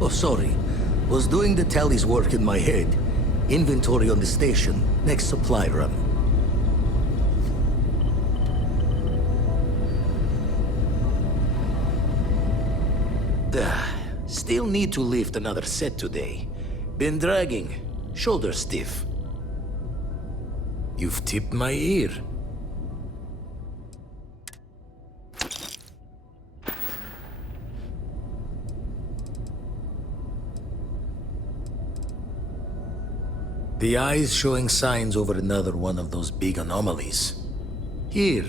Oh, sorry. Was doing the tallies work in my head. Inventory on the station, next supply run. Still need to lift another set today. Been dragging. Shoulder stiff. You've tipped my ear. The eye's showing signs over another one of those big anomalies. Here,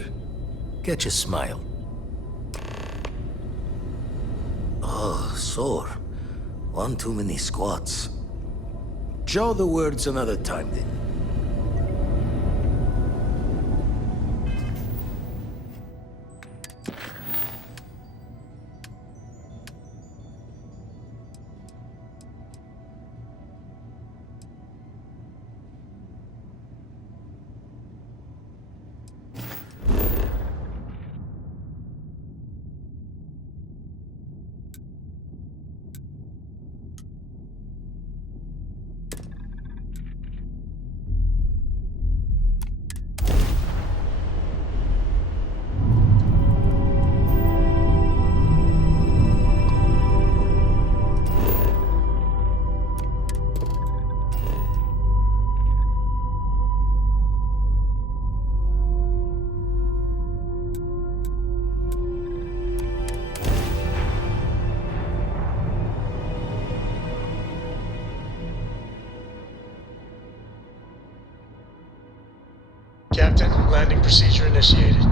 catch a smile. Oh, sore. One too many squats. Jaw the words another time then. Captain, landing procedure initiated.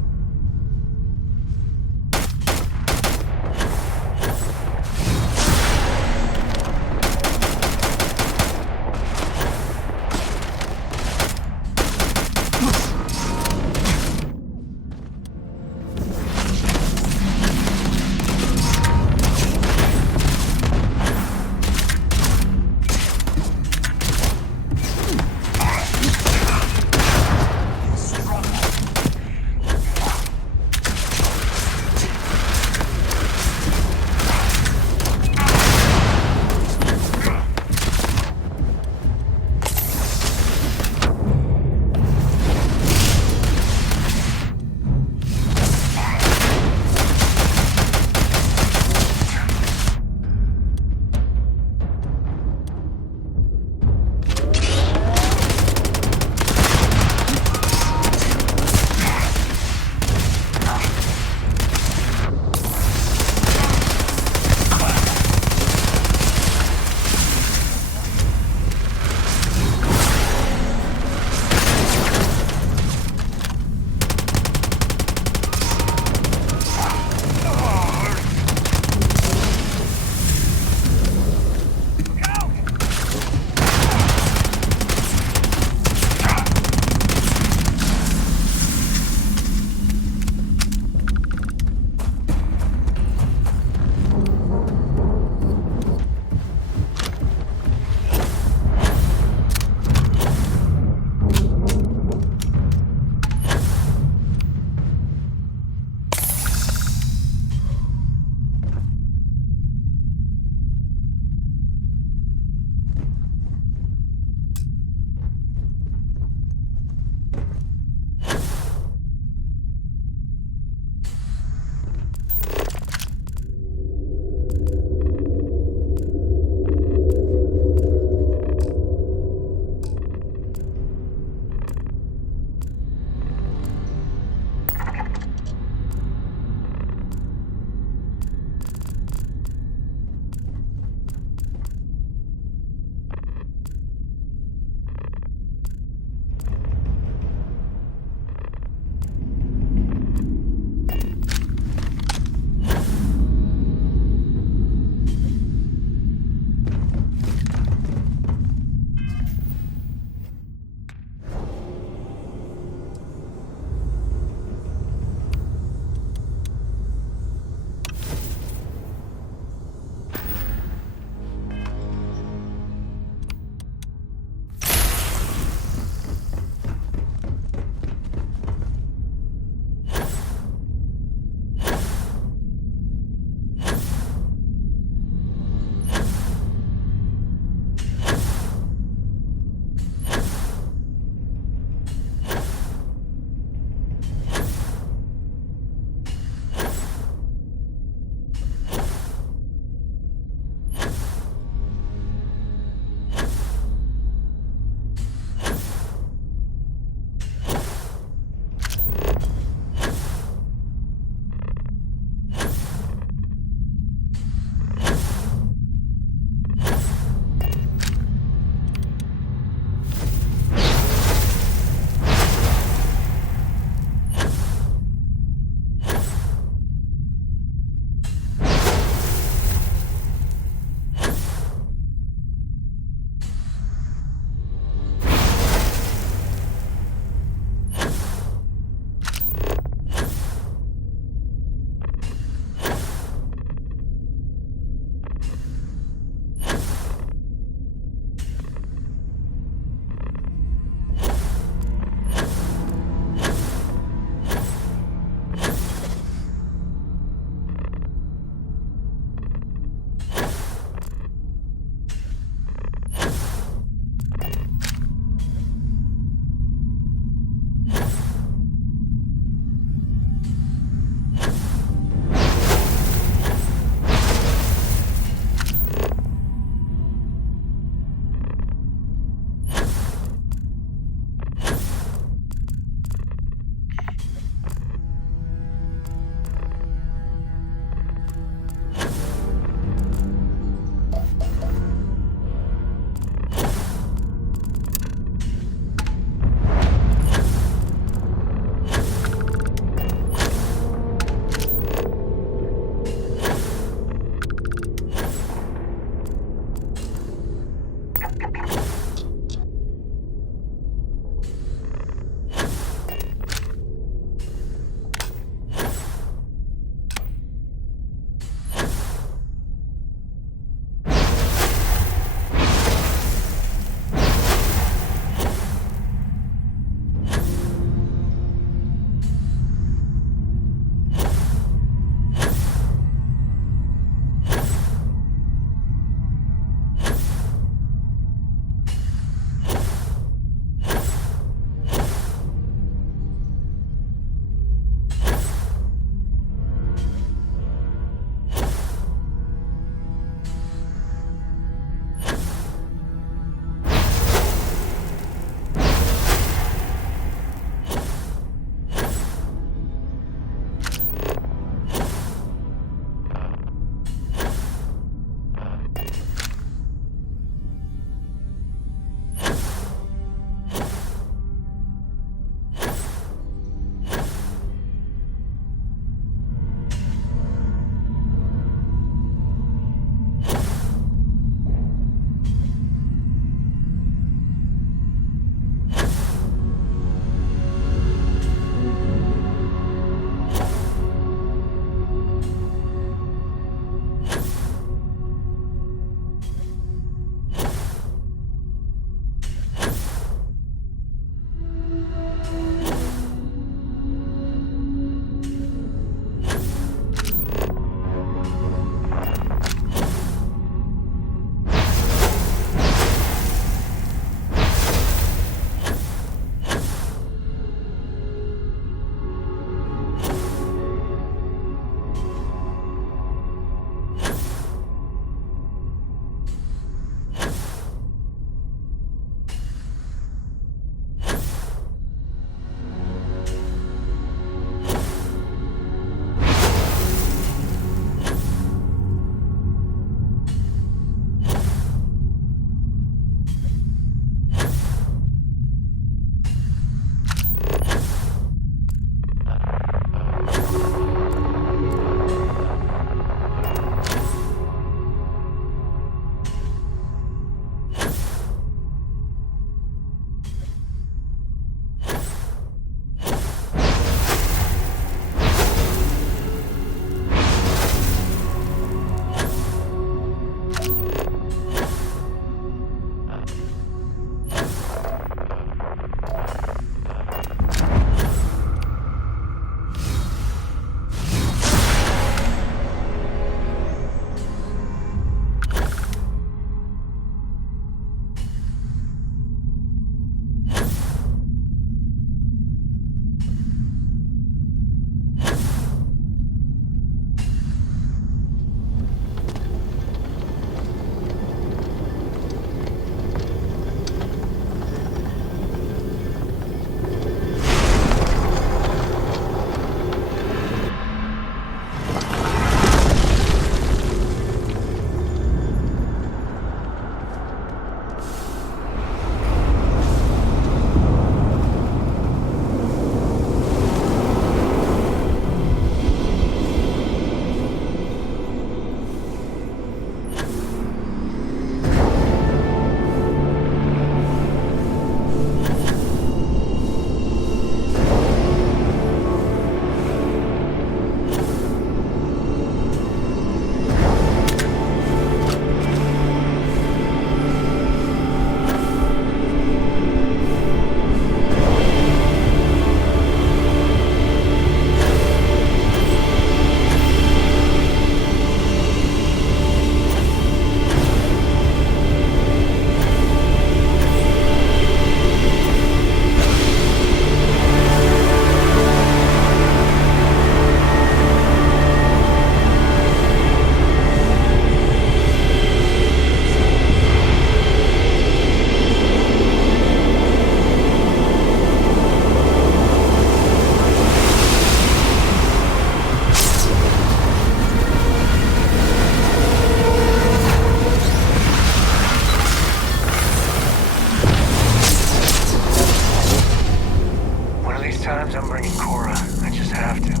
Cora, I just have to.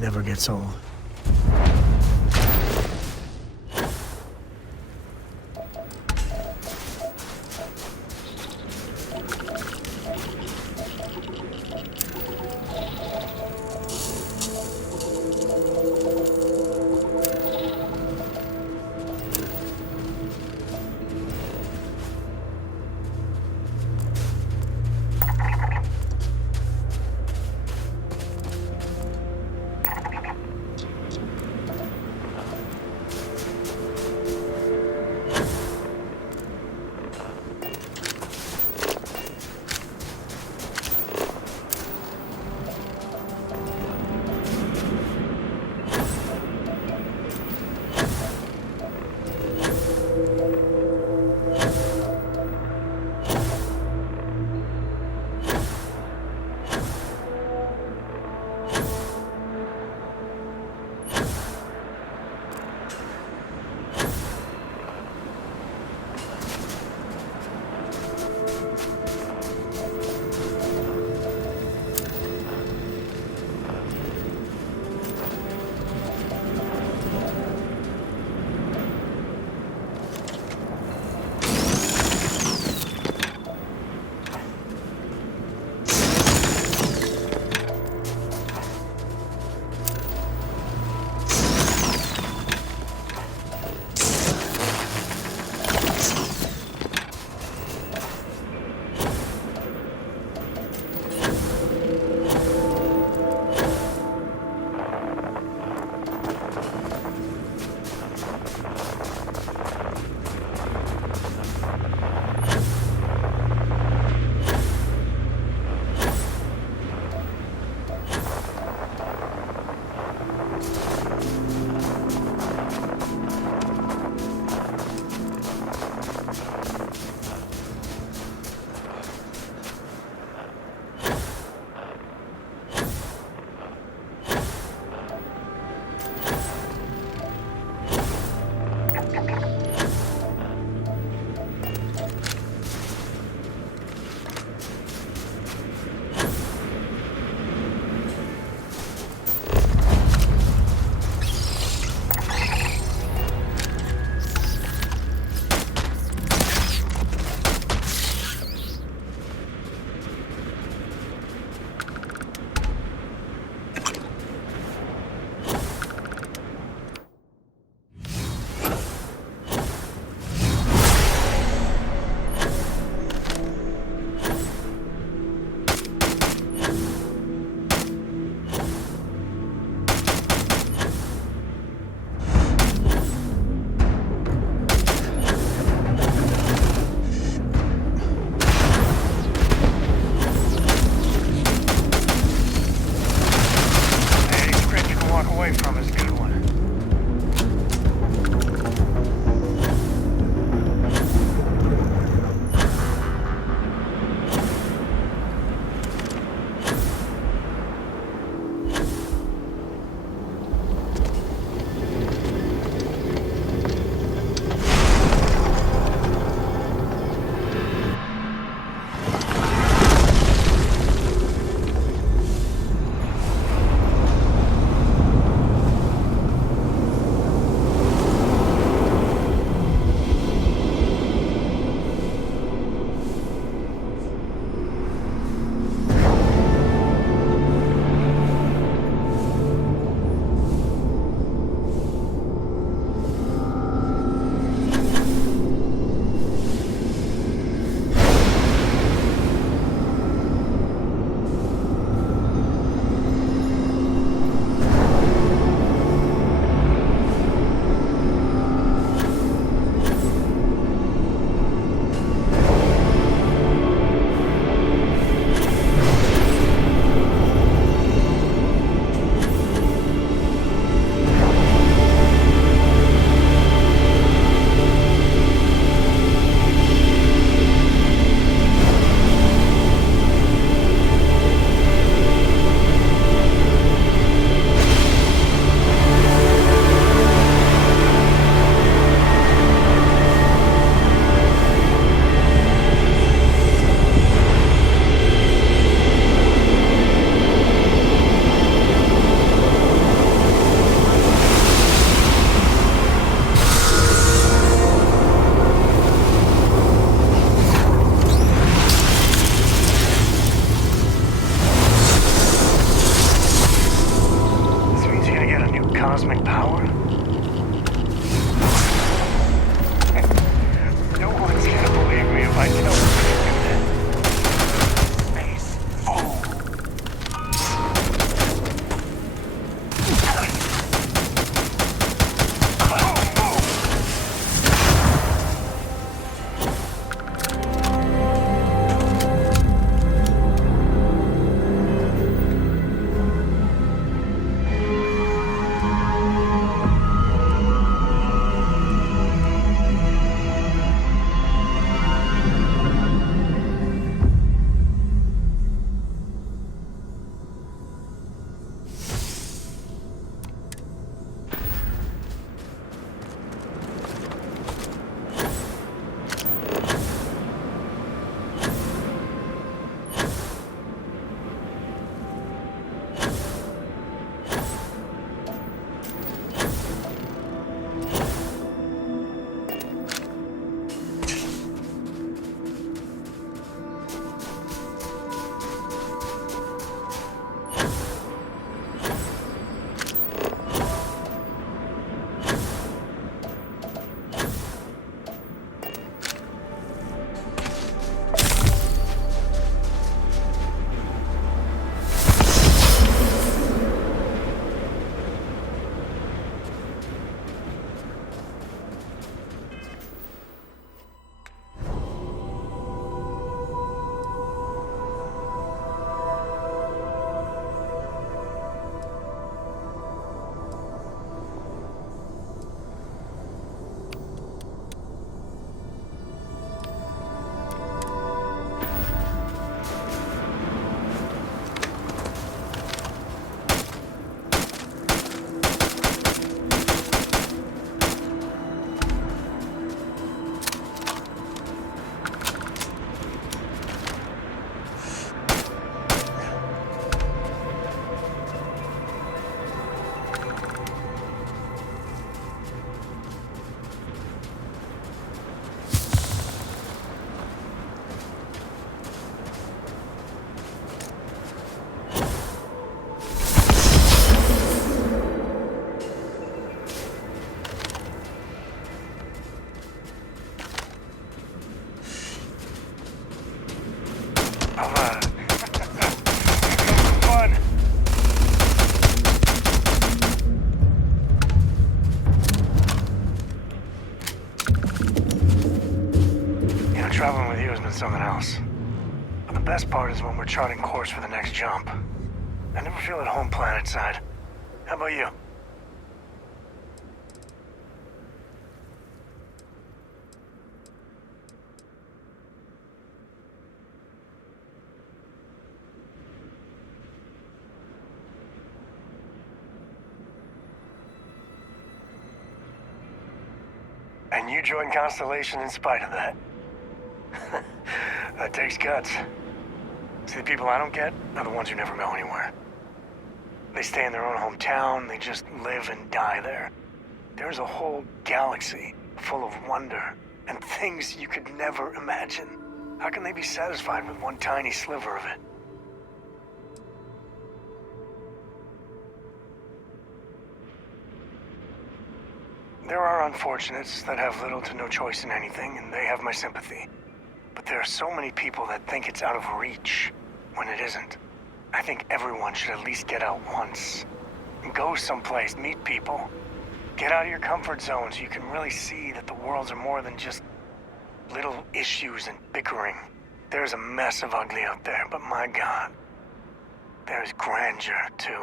Never gets old. power? No one's gonna believe me if I tell them that. Space. Oh. Fun. You know, traveling with you has been something else. But the best part is when we're charting course for the next jump. I never feel at home planet side. How about you? And you joined Constellation in spite of that. That takes guts. See, the people I don't get are the ones who never go anywhere. They stay in their own hometown, they just live and die there. There's a whole galaxy full of wonder and things you could never imagine. How can they be satisfied with one tiny sliver of it? There are unfortunates that have little to no choice in anything, and they have my sympathy. But there are so many people that think it's out of reach, when it isn't. I think everyone should at least get out once. Go someplace, meet people. Get out of your comfort zone so you can really see that the worlds are more than just little issues and bickering. There's a mess of ugly out there, but my God, there's grandeur, too.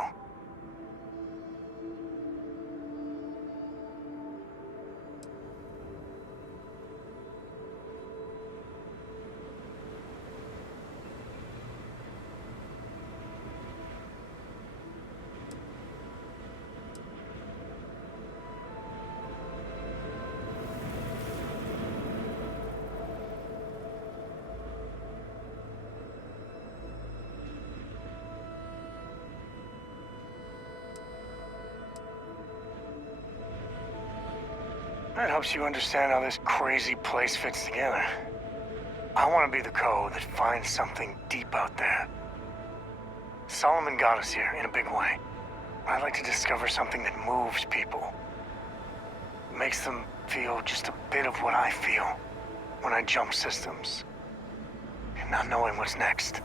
That helps you understand how this crazy place fits together. I want to be the code that finds something deep out there. Solomon got us here in a big way. I'd like to discover something that moves people. Makes them feel just a bit of what I feel when I jump systems. And not knowing what's next.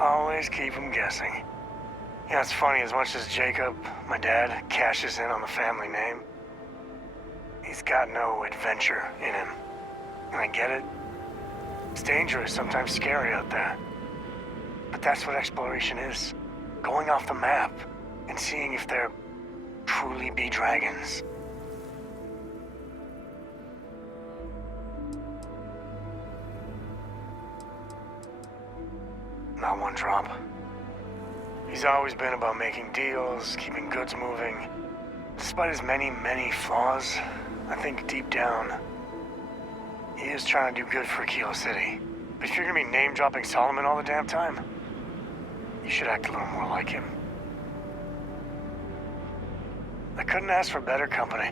Always keep them guessing. Yeah, it's funny, as much as Jacob, my dad, cashes in on the family name, he's got no adventure in him. And I get it. It's dangerous, sometimes scary out there. But that's what exploration is. Going off the map and seeing if there truly be dragons. Not one drop. He's always been about making deals, keeping goods moving. Despite his many, many flaws, I think deep down, he is trying to do good for Kilo City. But if you're gonna be name-dropping Solomon all the damn time, you should act a little more like him. I couldn't ask for better company.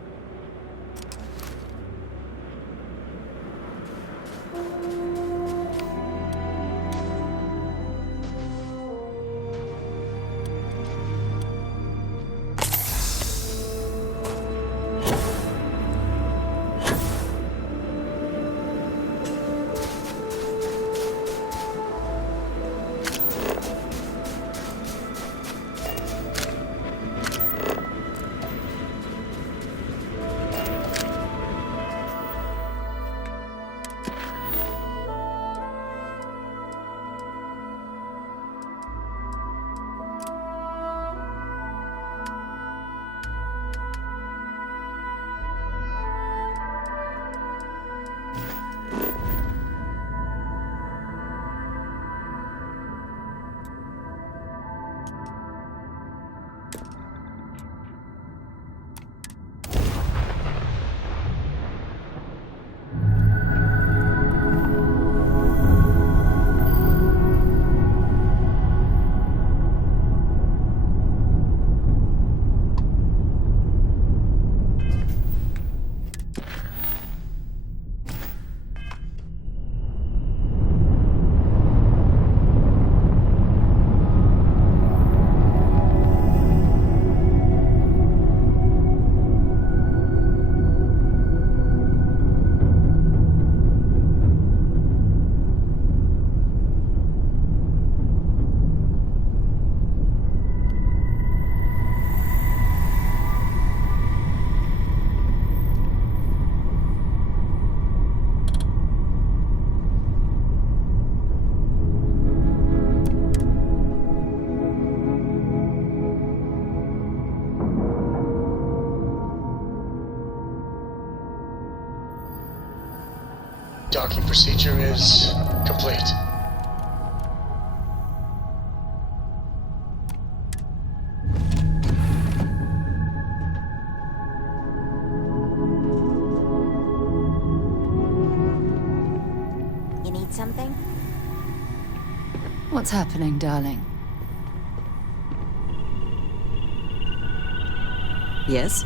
Docking procedure is complete. You need something? What's happening, darling? Yes?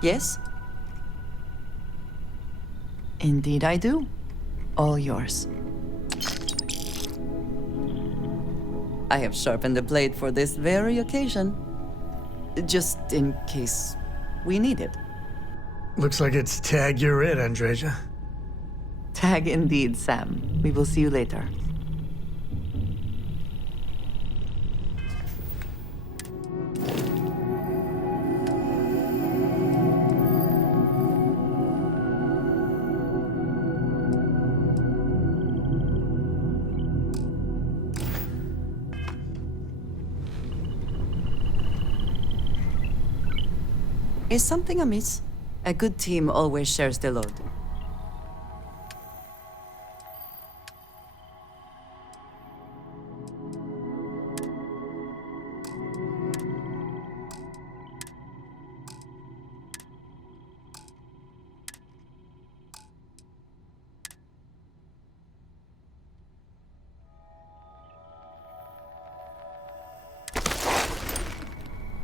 Yes? Indeed I do. All yours. I have sharpened the blade for this very occasion. Just in case we need it. Looks like it's tag you're it, Andreja. Tag indeed, Sam. We will see you later. Is something amiss? A good team always shares the load.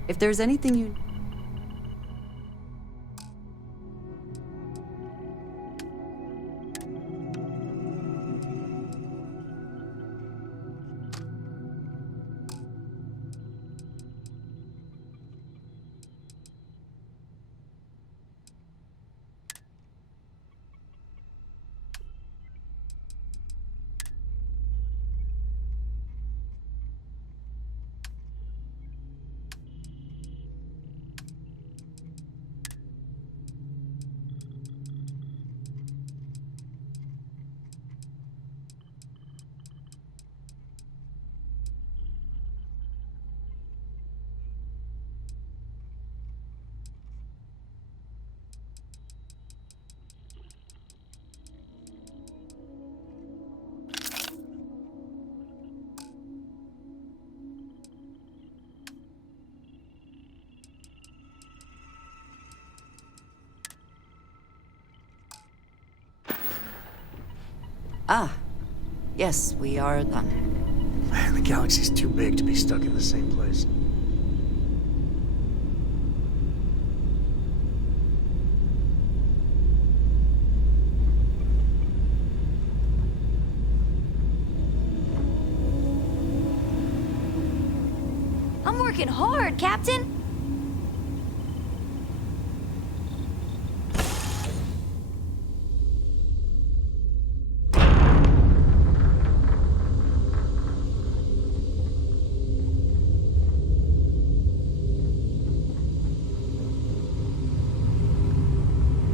If there's anything you... Ah, yes, we are done. Man, the galaxy's too big to be stuck in the same place. I'm working hard, Captain.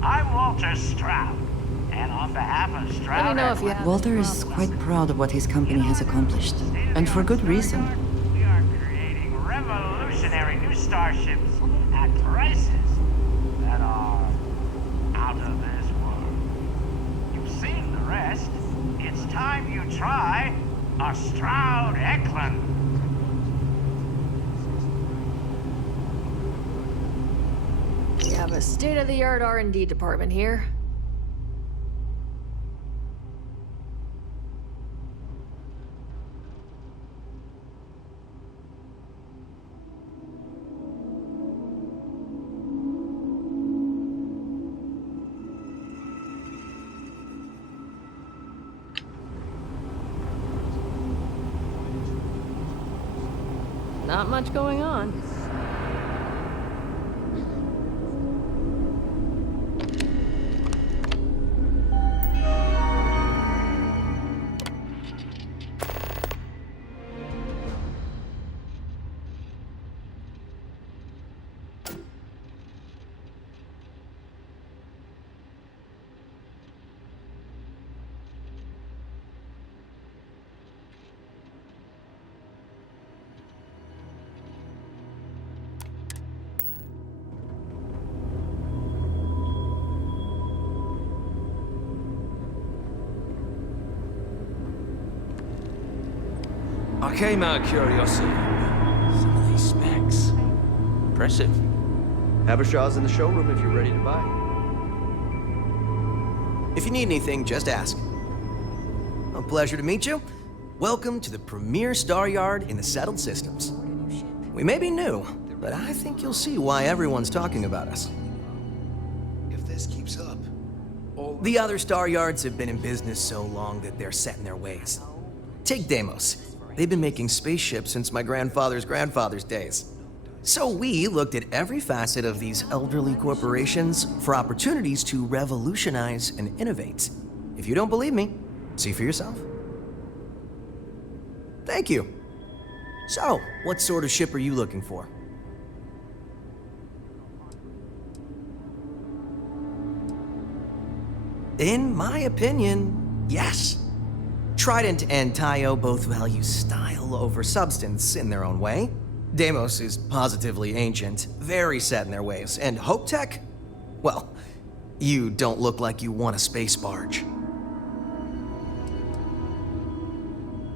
I'm Walter Stroud, and on behalf of Stroud, Let me know if you have Walter is quite proud of what his company has accomplished, and for good reason. we are creating revolutionary new starships at prices that are out of this world. You've seen the rest. It's time you try a Stroud Eklund. We have a state-of-the-art R&D department here. Not much going on. I came out of curiosity. Some of these specs. Impressive. Habershaw's in the showroom if you're ready to buy. If you need anything, just ask. A pleasure to meet you. Welcome to the premier star yard in the settled systems. We may be new, but I think you'll see why everyone's talking about us. If this keeps up, The other star yards have been in business so long that they're set in their ways. Take Deimos. They've been making spaceships since my grandfather's grandfather's days. So we looked at every facet of these elderly corporations for opportunities to revolutionize and innovate. If you don't believe me, see for yourself. Thank you. So, what sort of ship are you looking for? In my opinion, yes. Trident and Taio both value style over substance in their own way. Deimos is positively ancient, very set in their ways, and Hope Tech? Well, you don't look like you want a space barge.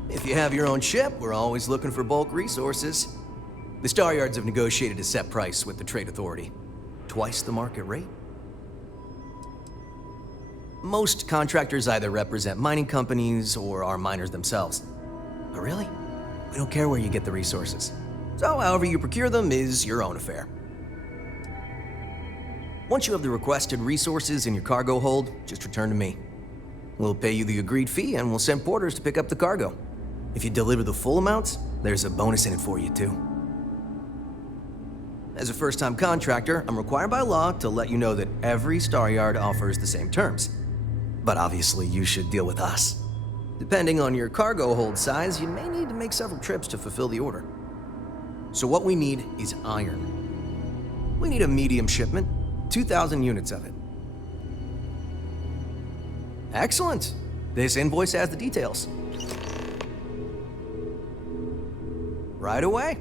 If you have your own ship, we're always looking for bulk resources. The Star Yards have negotiated a set price with the Trade Authority. Twice the market rate. Most contractors either represent mining companies or are miners themselves. But really, we don't care where you get the resources. So however you procure them is your own affair. Once you have the requested resources in your cargo hold, just return to me. We'll pay you the agreed fee and we'll send porters to pick up the cargo. If you deliver the full amount, there's a bonus in it for you too. As a first-time contractor, I'm required by law to let you know that every Star Yard offers the same terms. But obviously, you should deal with us. Depending on your cargo hold size, you may need to make several trips to fulfill the order. So what we need is iron. We need a medium shipment, 2,000 units of it. Excellent. This invoice has the details. Right away.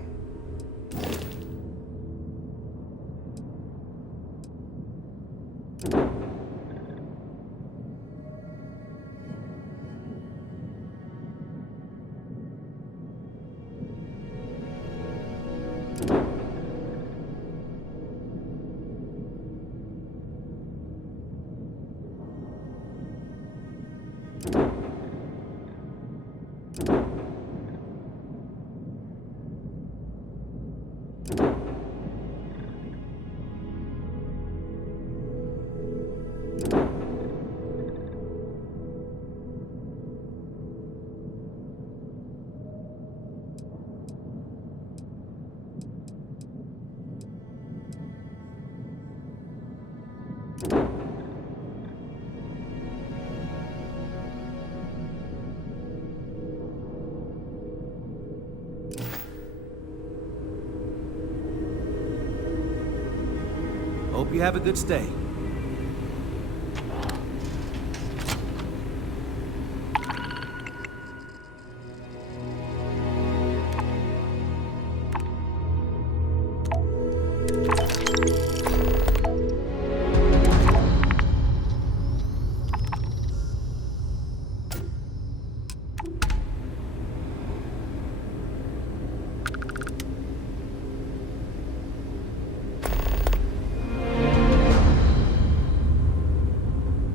Hope you have a good stay.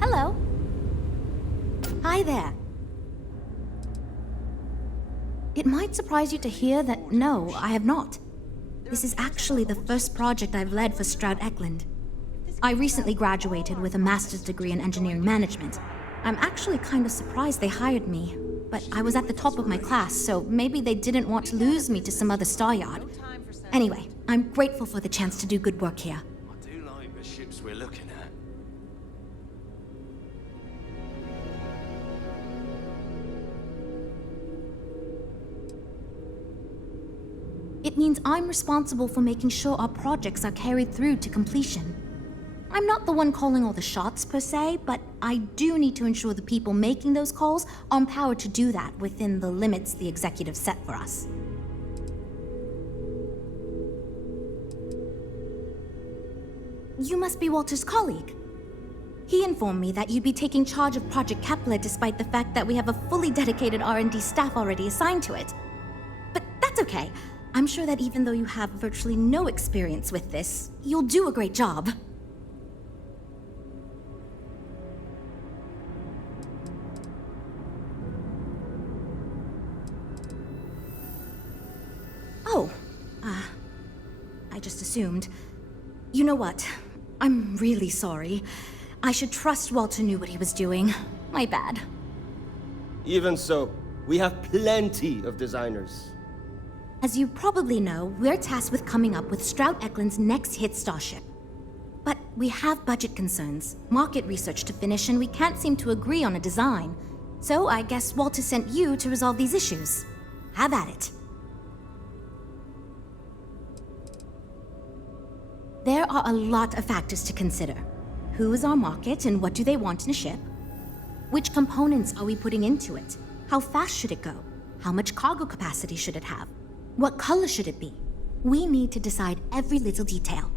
Hello. Hi there. It might surprise you to hear that no, I have not. This is actually the first project I've led for Stroud Eklund. I recently graduated with a master's degree in engineering management. I'm actually kind of surprised they hired me, but I was at the top of my class, so maybe they didn't want to lose me to some other star yard. Anyway, I'm grateful for the chance to do good work here. I do like the ships we're looking at. It means I'm responsible for making sure our projects are carried through to completion. I'm not the one calling all the shots per se, but I do need to ensure the people making those calls are empowered to do that within the limits the executive set for us. You must be Walter's colleague. He informed me that you'd be taking charge of Project Kepler despite the fact that we have a fully dedicated R&D staff already assigned to it. But that's okay. I'm sure that even though you have virtually no experience with this, you'll do a great job. Oh, I just assumed. You know what? I'm really sorry. I should trust Walter knew what he was doing. My bad. Even so, we have plenty of designers. As you probably know, we're tasked with coming up with Stroud Eklund's next hit starship. But we have budget concerns, market research to finish, and we can't seem to agree on a design. So I guess Walter sent you to resolve these issues. Have at it. There are a lot of factors to consider. Who is our market and what do they want in a ship? Which components are we putting into it? How fast should it go? How much cargo capacity should it have? What color should it be? We need to decide every little detail.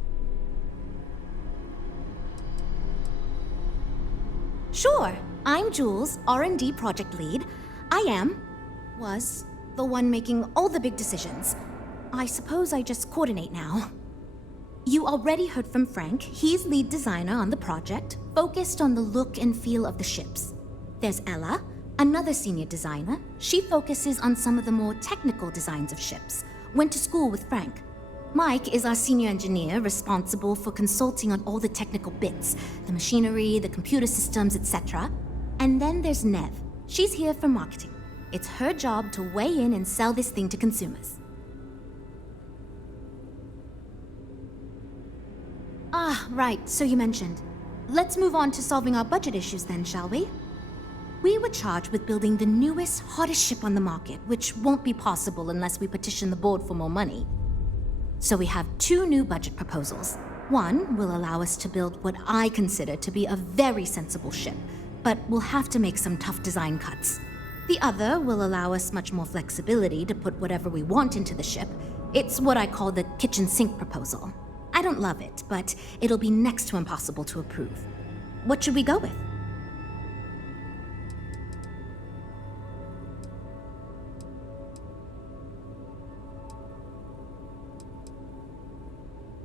Sure, I'm Jules, R&D project lead. Was the one making all the big decisions. I suppose I just coordinate now. You already heard from Frank. He's lead designer on the project, focused on the look and feel of the ships. There's Ella, another senior designer. She focuses on some of the more technical designs of ships. Went to school with Frank. Mike is our senior engineer, responsible for consulting on all the technical bits, the machinery, the computer systems, etc. And then there's Nev. She's here for marketing. It's her job to weigh in and sell this thing to consumers. Ah, right, so you mentioned. Let's move on to solving our budget issues then, shall we? We were charged with building the newest, hottest ship on the market, which won't be possible unless we petition the board for more money. So we have two new budget proposals. One will allow us to build what I consider to be a very sensible ship, but we'll have to make some tough design cuts. The other will allow us much more flexibility to put whatever we want into the ship. It's what I call the kitchen sink proposal. I don't love it, but it'll be next to impossible to approve. What should we go with?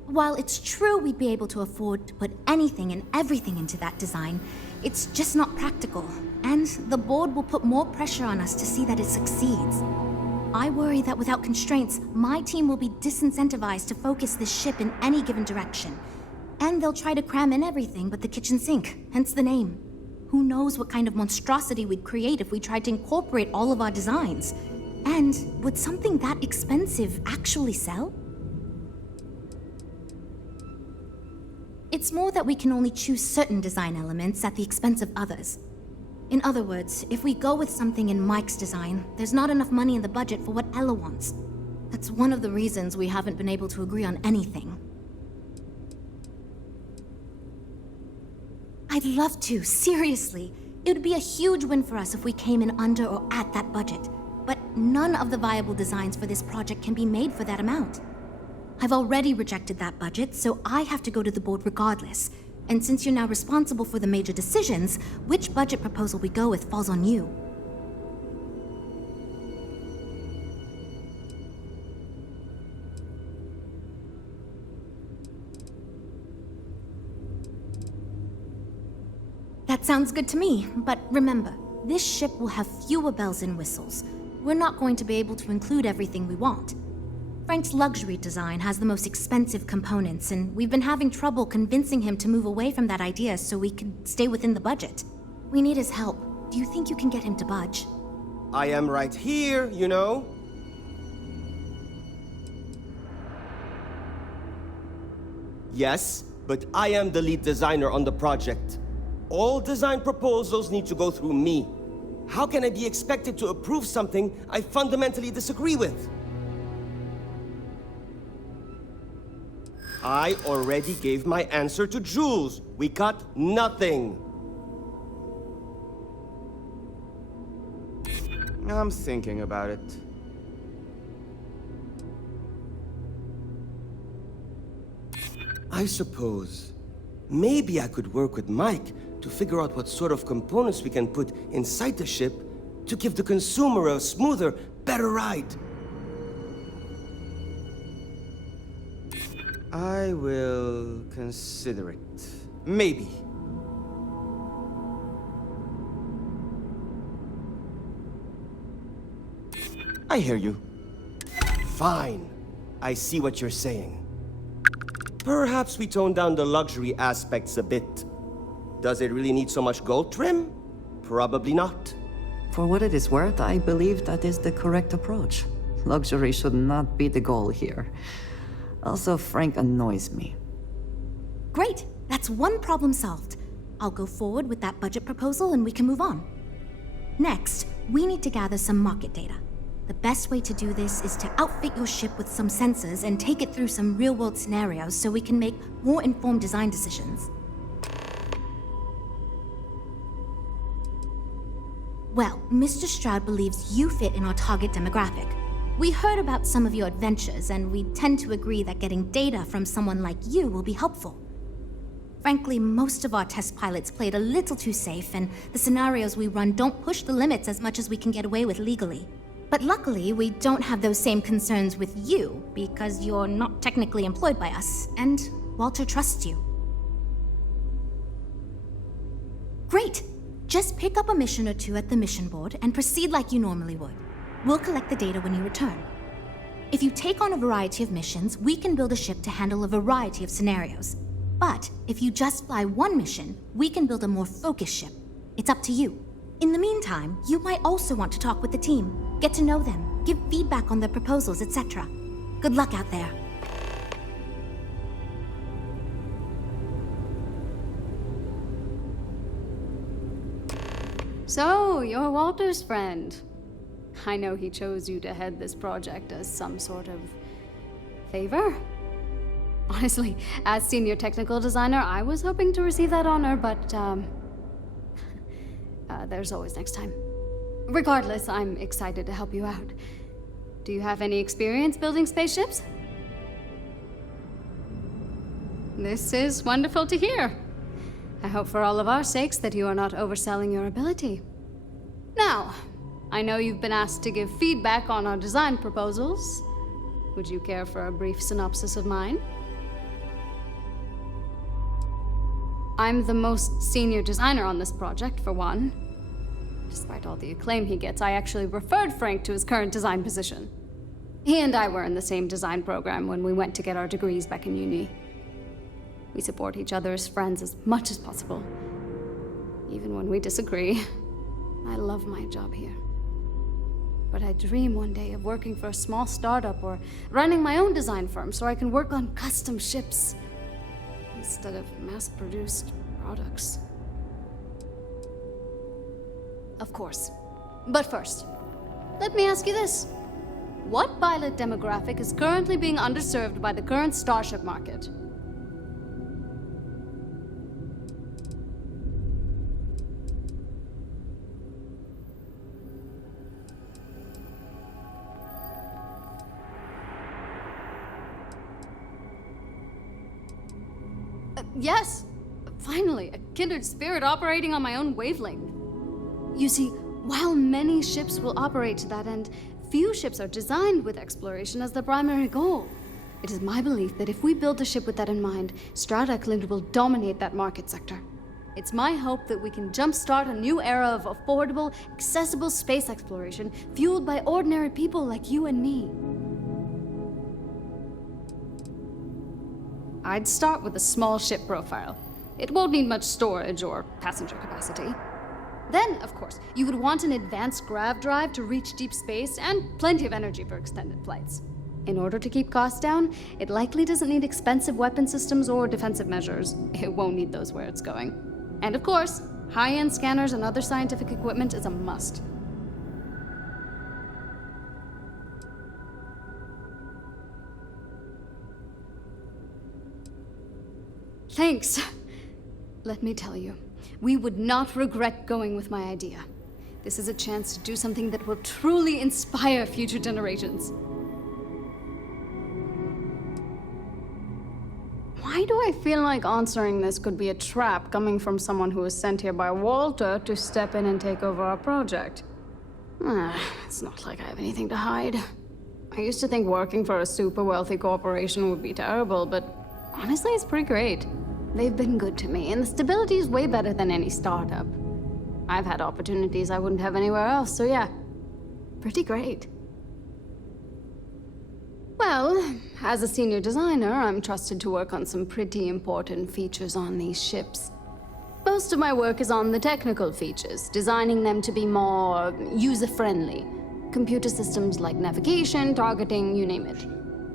While it's true we'd be able to afford to put anything and everything into that design, it's just not practical, and the board will put more pressure on us to see that it succeeds. I worry that without constraints, my team will be disincentivized to focus this ship in any given direction. And they'll try to cram in everything but the kitchen sink, hence the name. Who knows what kind of monstrosity we'd create if we tried to incorporate all of our designs? And would something that expensive actually sell? It's more that we can only choose certain design elements at the expense of others. In other words, if we go with something in Mike's design, there's not enough money in the budget for what Ella wants. That's one of the reasons we haven't been able to agree on anything. I'd love to, seriously. It would be a huge win for us if we came in under or at that budget. But none of the viable designs for this project can be made for that amount. I've already rejected that budget, so I have to go to the board regardless. And since you're now responsible for the major decisions, which budget proposal we go with falls on you. That sounds good to me, but remember, this ship will have fewer bells and whistles. We're not going to be able to include everything we want. Frank's luxury design has the most expensive components, and we've been having trouble convincing him to move away from that idea so we could stay within the budget. We need his help. Do you think you can get him to budge? I am right here, you know? Yes, but I am the lead designer on the project. All design proposals need to go through me. How can I be expected to approve something I fundamentally disagree with? I already gave my answer to Jules. We got nothing. I'm thinking about it. I suppose maybe I could work with Mike to figure out what sort of components we can put inside the ship to give the consumer a smoother, better ride. I will consider it. Maybe. I hear you. Fine. I see what you're saying. Perhaps we tone down the luxury aspects a bit. Does it really need so much gold trim? Probably not. For what it is worth, I believe that is the correct approach. Luxury should not be the goal here. Also, Frank annoys me. Great! That's one problem solved. I'll go forward with that budget proposal and we can move on. Next, we need to gather some market data. The best way to do this is to outfit your ship with some sensors and take it through some real-world scenarios so we can make more informed design decisions. Well, Mr. Stroud believes you fit in our target demographic. We heard about some of your adventures, and we tend to agree that getting data from someone like you will be helpful. Frankly, most of our test pilots played a little too safe, and the scenarios we run don't push the limits as much as we can get away with legally. But luckily, we don't have those same concerns with you, because you're not technically employed by us, and Walter trusts you. Great! Just pick up a mission or two at the mission board and proceed like you normally would. We'll collect the data when you return. If you take on a variety of missions, we can build a ship to handle a variety of scenarios. But if you just fly one mission, we can build a more focused ship. It's up to you. In the meantime, you might also want to talk with the team, get to know them, give feedback on their proposals, etc. Good luck out there. So, you're Walter's friend. I know he chose you to head this project as some sort of favor. Honestly, as senior technical designer, I was hoping to receive that honor, but there's always next time. Regardless, I'm excited to help you out. Do you have any experience building spaceships? This is wonderful to hear. I hope for all of our sakes that you are not overselling your ability. Now, I know you've been asked to give feedback on our design proposals. Would you care for a brief synopsis of mine? I'm the most senior designer on this project, for one. Despite all the acclaim he gets, I actually referred Frank to his current design position. He and I were in the same design program when we went to get our degrees back in uni. We support each other as friends as much as possible. Even when we disagree. I love my job here. But I dream one day of working for a small startup or running my own design firm so I can work on custom ships instead of mass-produced products. Of course. But first, let me ask you this. What pilot demographic is currently being underserved by the current starship market? Yes! Finally, a kindred spirit operating on my own wavelength. You see, while many ships will operate to that end, few ships are designed with exploration as their primary goal. It is my belief that if we build a ship with that in mind, Strata Clint will dominate that market sector. It's my hope that we can jumpstart a new era of affordable, accessible space exploration fueled by ordinary people like you and me. I'd start with a small ship profile. It won't need much storage or passenger capacity. Then, of course, you would want an advanced grav drive to reach deep space and plenty of energy for extended flights. In order to keep costs down, it likely doesn't need expensive weapon systems or defensive measures. It won't need those where it's going. And of course, high-end scanners and other scientific equipment is a must. Thanks. Let me tell you, we would not regret going with my idea. This is a chance to do something that will truly inspire future generations. Why do I feel like answering this could be a trap coming from someone who was sent here by Walter to step in and take over our project? It's not like I have anything to hide. I used to think working for a super wealthy corporation would be terrible, but honestly, it's pretty great. They've been good to me, and the stability is way better than any startup. I've had opportunities I wouldn't have anywhere else, so yeah, pretty great. Well, as a senior designer, I'm trusted to work on some pretty important features on these ships. Most of my work is on the technical features, designing them to be more user-friendly. Computer systems like navigation, targeting, you name it.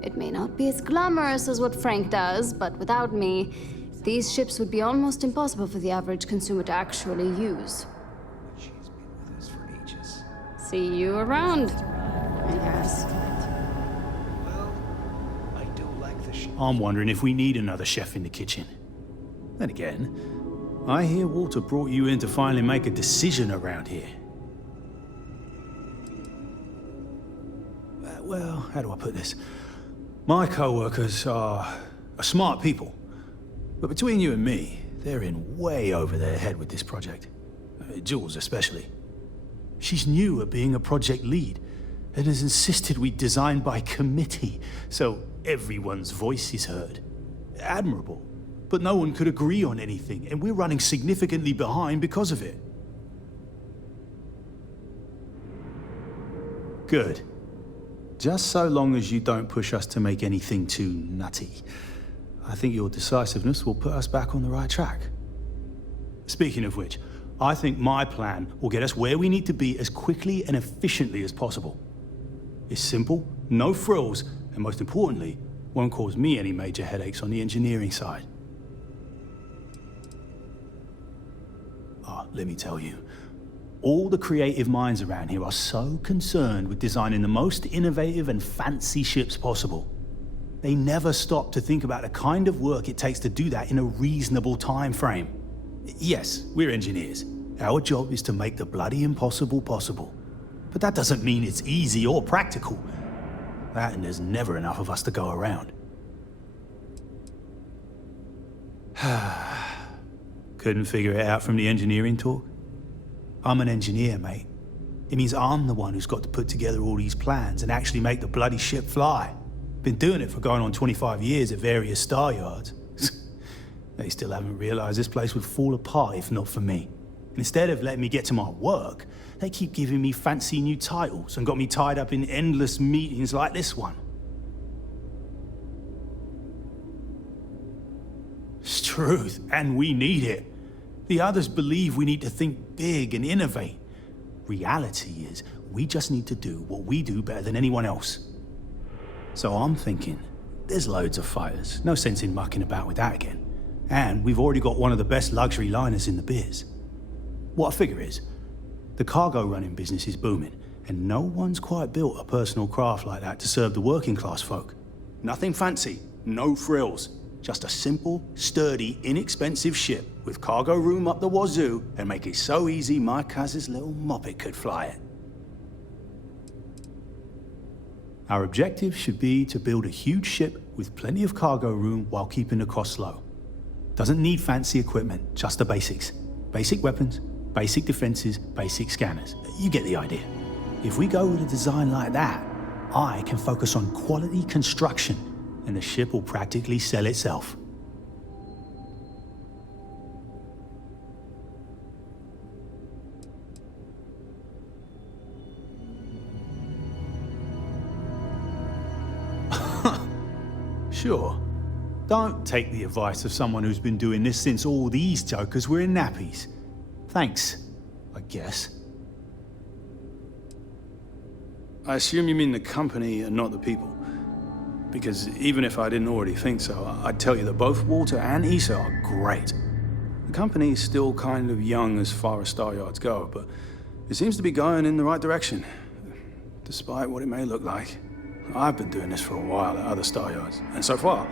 It may not be as glamorous as what Frank does, but without me, these ships would be almost impossible for the average consumer to actually use. She's been with us for ages. See you around, I guess. Well, I do like the I'm wondering if we need another chef in the kitchen. Then again, I hear Walter brought you in to finally make a decision around here. Well, how do I put this? My co-workers are smart people. But between you and me, they're in way over their head with this project. Jules especially. She's new at being a project lead and has insisted we design by committee, so everyone's voice is heard. Admirable. But no one could agree on anything, and we're running significantly behind because of it. Good. Just so long as you don't push us to make anything too nutty. I think your decisiveness will put us back on the right track. Speaking of which, I think my plan will get us where we need to be as quickly and efficiently as possible. It's simple, no frills, and most importantly, won't cause me any major headaches on the engineering side. Let me tell you, all the creative minds around here are so concerned with designing the most innovative and fancy ships possible. They never stop to think about the kind of work it takes to do that in a reasonable time frame. Yes, we're engineers. Our job is to make the bloody impossible possible. But that doesn't mean it's easy or practical. That and there's never enough of us to go around. Couldn't figure it out from the engineering talk? I'm an engineer, mate. It means I'm the one who's got to put together all these plans and actually make the bloody ship fly. Been doing it for going on 25 years at various star yards. They still haven't realized this place would fall apart if not for me. Instead of letting me get to my work, they keep giving me fancy new titles and got me tied up in endless meetings like this one. truth, and we need it. The others believe we need to think big and innovate. Reality is, we just need to do what we do better than anyone else. So I'm thinking, there's loads of fighters, no sense in mucking about with that again. And we've already got one of the best luxury liners in the biz. What I figure is, the cargo running business is booming, and no one's quite built a personal craft like that to serve the working class folk. Nothing fancy, no frills, just a simple, sturdy, inexpensive ship with cargo room up the wazoo and make it so easy my cousin's little moppet could fly it. Our objective should be to build a huge ship with plenty of cargo room while keeping the costs low. Doesn't need fancy equipment, just the basics. Basic weapons, basic defenses, basic scanners. You get the idea. If we go with a design like that, I can focus on quality construction, and the ship will practically sell itself. Sure. Don't take the advice of someone who's been doing this since all these jokers were in nappies. Thanks, I guess. I assume you mean the company and not the people. Because even if I didn't already think so, I'd tell you that both Walter and Issa are great. The company's still kind of young as far as Star Yards go, but it seems to be going in the right direction, despite what it may look like. I've been doing this for a while at other Star Yards, and so far,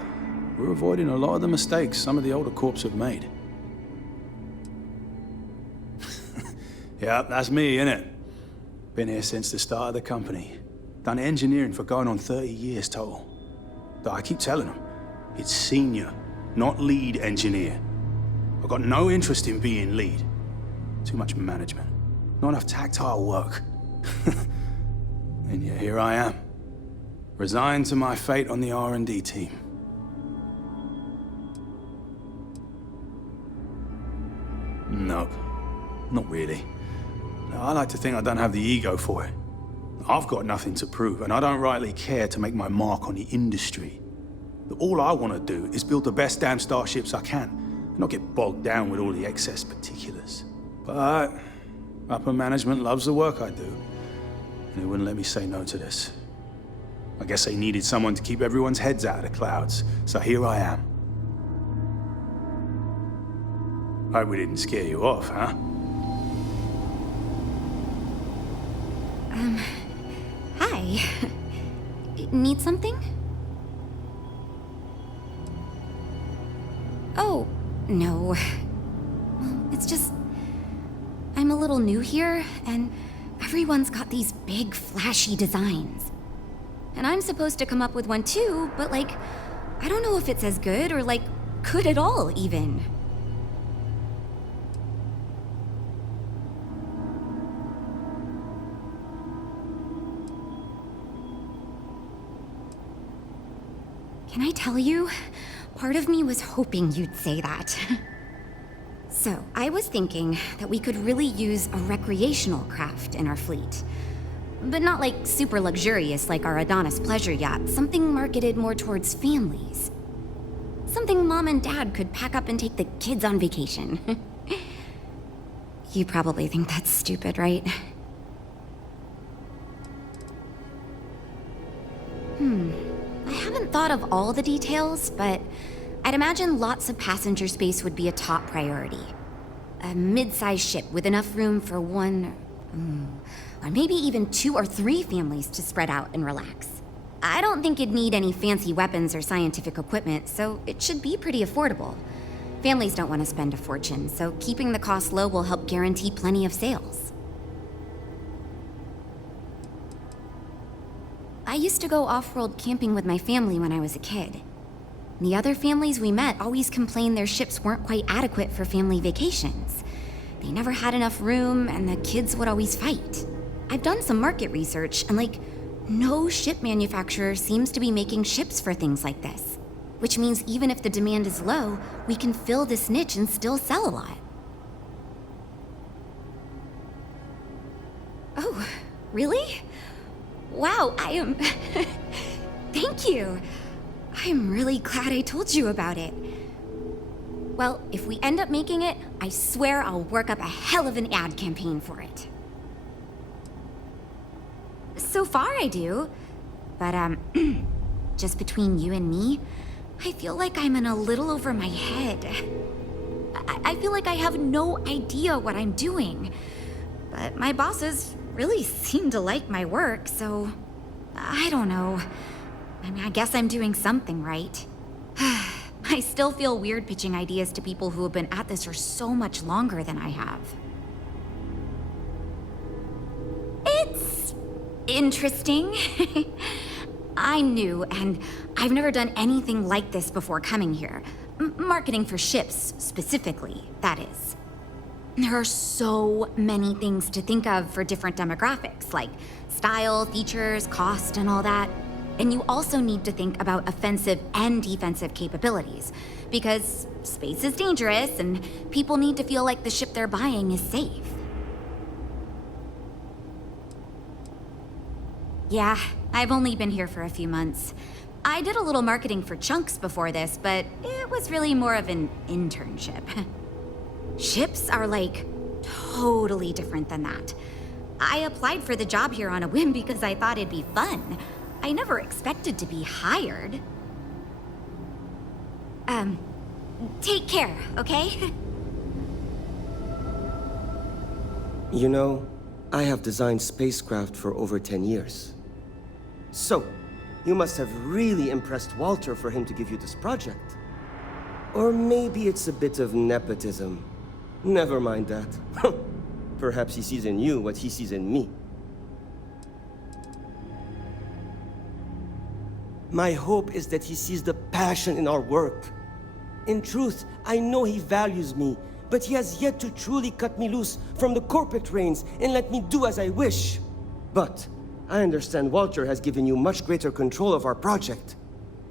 we're avoiding a lot of the mistakes some of the older corps have made. Yeah, that's me, innit? Been here since the start of the company. Done engineering for going on 30 years total. But I keep telling them, it's senior, not lead engineer. I've got no interest in being lead. Too much management. Not enough tactile work. And yet here I am. Resigned to my fate on the R&D team. Nope. Not really. I like to think I don't have the ego for it. I've got nothing to prove, and I don't rightly care to make my mark on the industry. All I want to do is build the best damn starships I can, and not get bogged down with all the excess particulars. But upper management loves the work I do, and they wouldn't let me say no to this. I guess they needed someone to keep everyone's heads out of the clouds, so here I am. Hope we didn't scare you off, huh? Hi. Need something? Oh, no. It's just... I'm a little new here, and everyone's got these big, flashy designs. And I'm supposed to come up with one too, but like, I don't know if it's as good or like, good at all, even. Can I tell you? Part of me was hoping you'd say that. So, I was thinking that we could really use a recreational craft in our fleet. But not like super luxurious like our Adonis pleasure yacht, something marketed more towards families. Something Mom and Dad could pack up and take the kids on vacation. You probably think that's stupid, right? I haven't thought of all the details, but I'd imagine lots of passenger space would be a top priority. A mid-sized ship with enough room for one, or maybe even 2 or 3 families to spread out and relax. I don't think it'd need any fancy weapons or scientific equipment, so it should be pretty affordable. Families don't want to spend a fortune, so keeping the cost low will help guarantee plenty of sales. I used to go off-world camping with my family when I was a kid. The other families we met always complained their ships weren't quite adequate for family vacations. They never had enough room, and the kids would always fight. I've done some market research, and no ship manufacturer seems to be making ships for things like this. Which means even if the demand is low, we can fill this niche and still sell a lot. Oh, really? Wow, I am... Thank you. I'm really glad I told you about it. Well, if we end up making it, I swear I'll work up a hell of an ad campaign for it. So far, I do. But, just between you and me, I feel like I'm in a little over my head. I feel like I have no idea what I'm doing. But my bosses really seem to like my work, so I don't know. I mean, I guess I'm doing something right. I still feel weird pitching ideas to people who have been at this for so much longer than I have. It's interesting. I'm new, and I've never done anything like this before coming here. Marketing for ships, specifically, that is. There are so many things to think of for different demographics, like style, features, cost, and all that. And you also need to think about offensive and defensive capabilities, because space is dangerous, and people need to feel like the ship they're buying is safe. Yeah, I've only been here for a few months. I did a little marketing for Chunks before this, but it was really more of an internship. Ships are, like, totally different than that. I applied for the job here on a whim because I thought it'd be fun. I never expected to be hired. Take care, okay? You know, I have designed spacecraft for over 10 years. So, you must have really impressed Walter for him to give you this project. Or maybe it's a bit of nepotism. Never mind that. Perhaps he sees in you what he sees in me. My hope is that he sees the passion in our work. In truth, I know he values me, but he has yet to truly cut me loose from the corporate reins and let me do as I wish. But I understand Walter has given you much greater control of our project.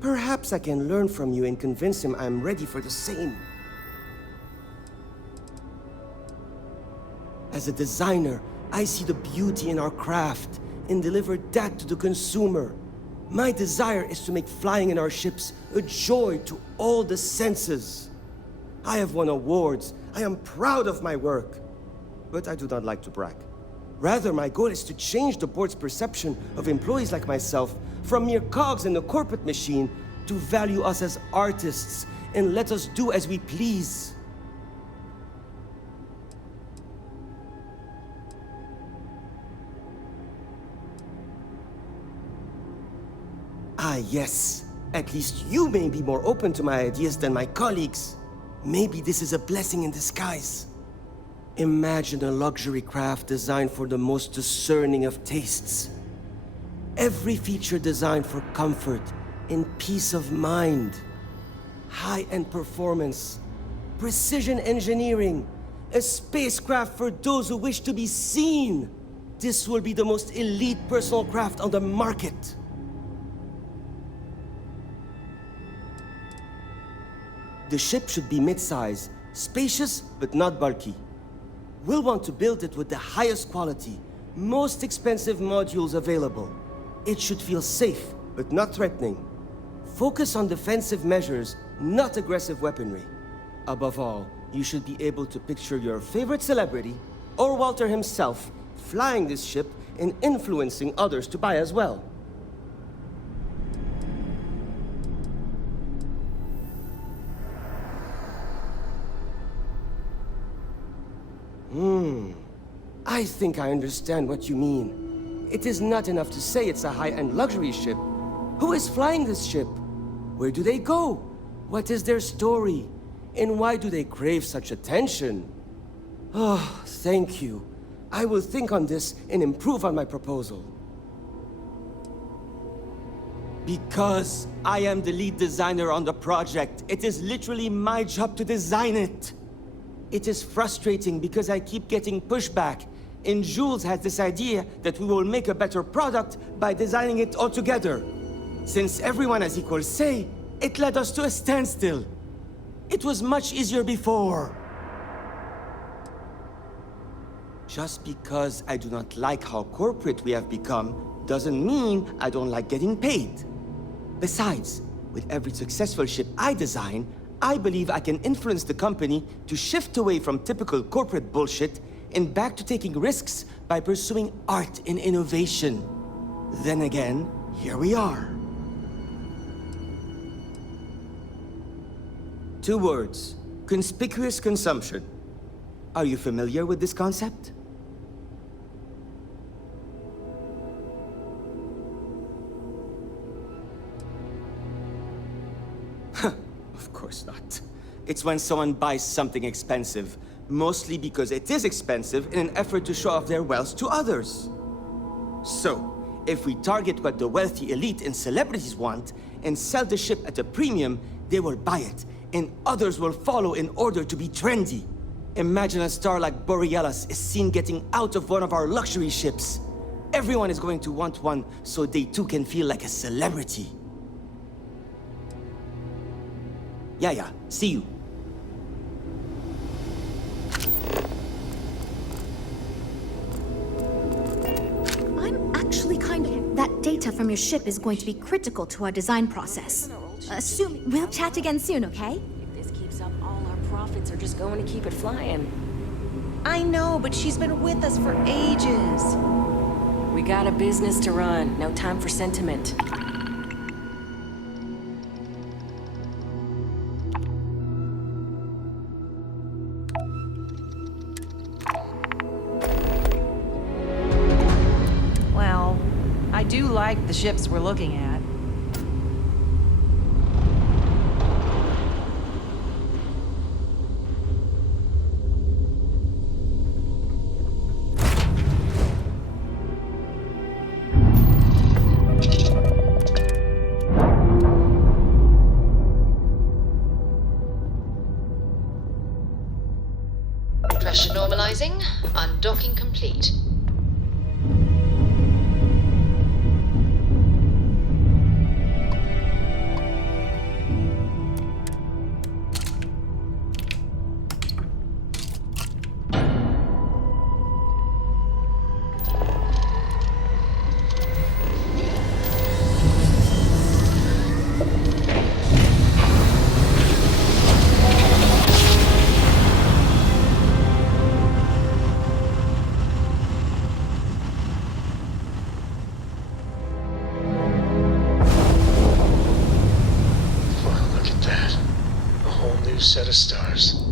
Perhaps I can learn from you and convince him I am ready for the same. As a designer, I see the beauty in our craft and deliver that to the consumer. My desire is to make flying in our ships a joy to all the senses. I have won awards. I am proud of my work. But I do not like to brag. Rather, my goal is to change the board's perception of employees like myself from mere cogs in the corporate machine to value us as artists and let us do as we please. Ah, yes. At least you may be more open to my ideas than my colleagues. Maybe this is a blessing in disguise. Imagine a luxury craft designed for the most discerning of tastes. Every feature designed for comfort and peace of mind. High-end performance, precision engineering, a spacecraft for those who wish to be seen. This will be the most elite personal craft on the market. The ship should be mid-size, spacious but not bulky. We'll want to build it with the highest quality, most expensive modules available. It should feel safe but not threatening. Focus on defensive measures, not aggressive weaponry. Above all, you should be able to picture your favorite celebrity, or Walter himself, flying this ship and influencing others to buy as well. I think I understand what you mean. It is not enough to say it's a high-end luxury ship. Who is flying this ship? Where do they go? What is their story? And why do they crave such attention? Oh, thank you. I will think on this and improve on my proposal. Because I am the lead designer on the project, it is literally my job to design it. It is frustrating because I keep getting pushback, and Jules has this idea that we will make a better product by designing it all together. Since everyone has equal say, it led us to a standstill. It was much easier before. Just because I do not like how corporate we have become, doesn't mean I don't like getting paid. Besides, with every successful ship I design, I believe I can influence the company to shift away from typical corporate bullshit and back to taking risks by pursuing art and innovation. Then again, here we are. 2 words. Conspicuous consumption. Are you familiar with this concept? Of course not. It's when someone buys something expensive, mostly because it is expensive in an effort to show off their wealth to others. So, if we target what the wealthy elite and celebrities want and sell the ship at a premium, they will buy it, and others will follow in order to be trendy. Imagine a star like Borealis is seen getting out of one of our luxury ships. Everyone is going to want one so they too can feel like a celebrity. Yeah, see you. I'm actually kind of... That data from your ship is going to be critical to our design process. We'll chat again soon, okay? If this keeps up, all our profits are just going to keep it flying. I know, but she's been with us for ages. We got a business to run. No time for sentiment. Well, I do like the ships we're looking at. Pressure normalizing. Undocking complete. Set of stars.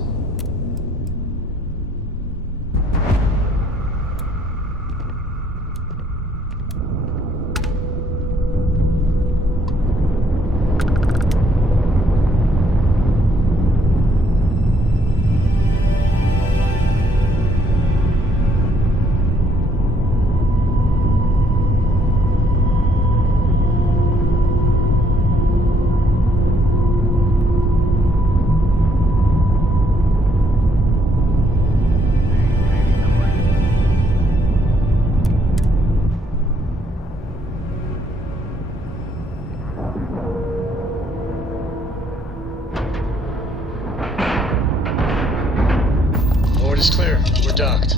Board is clear. We're docked.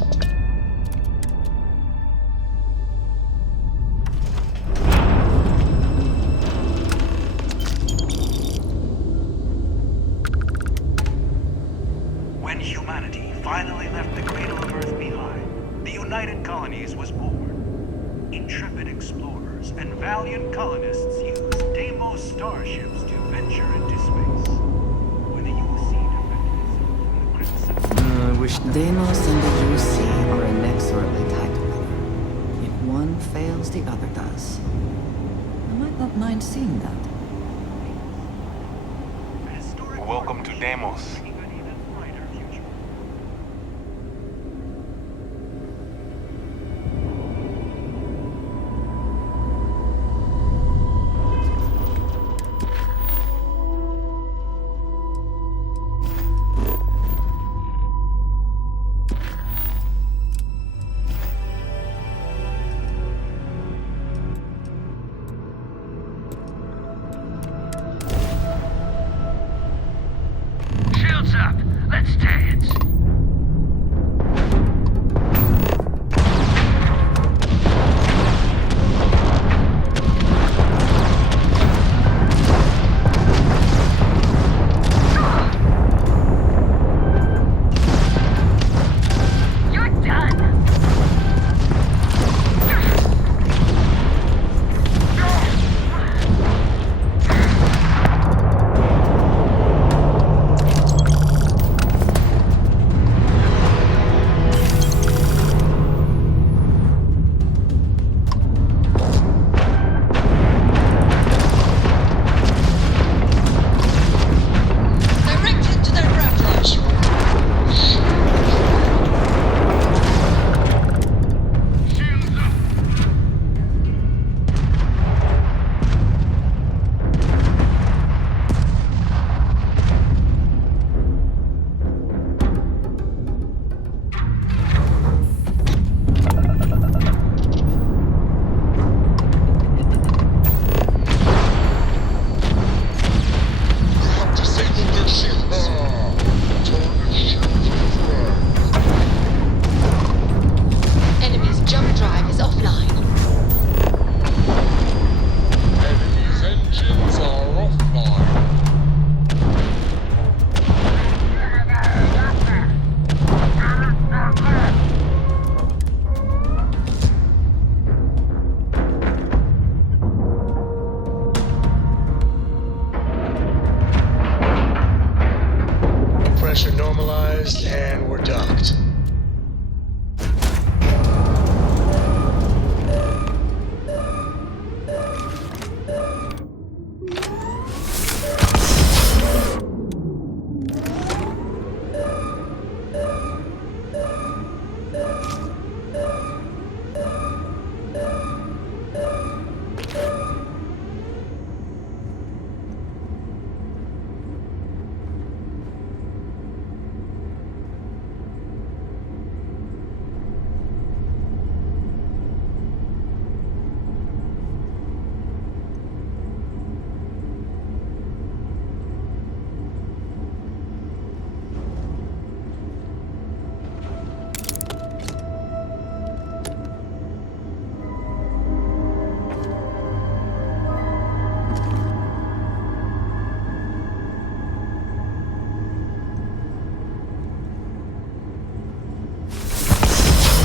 When humanity finally left the cradle of Earth behind, the United Colonies was born. Intrepid explorers and valiant colonists used Deimos starships to venture into space. With a UC defective from the Crimson... I wish Deimos and the UC are inexorably tied together. If one fails, the other does. I might not mind seeing that. Welcome to Deimos. Shields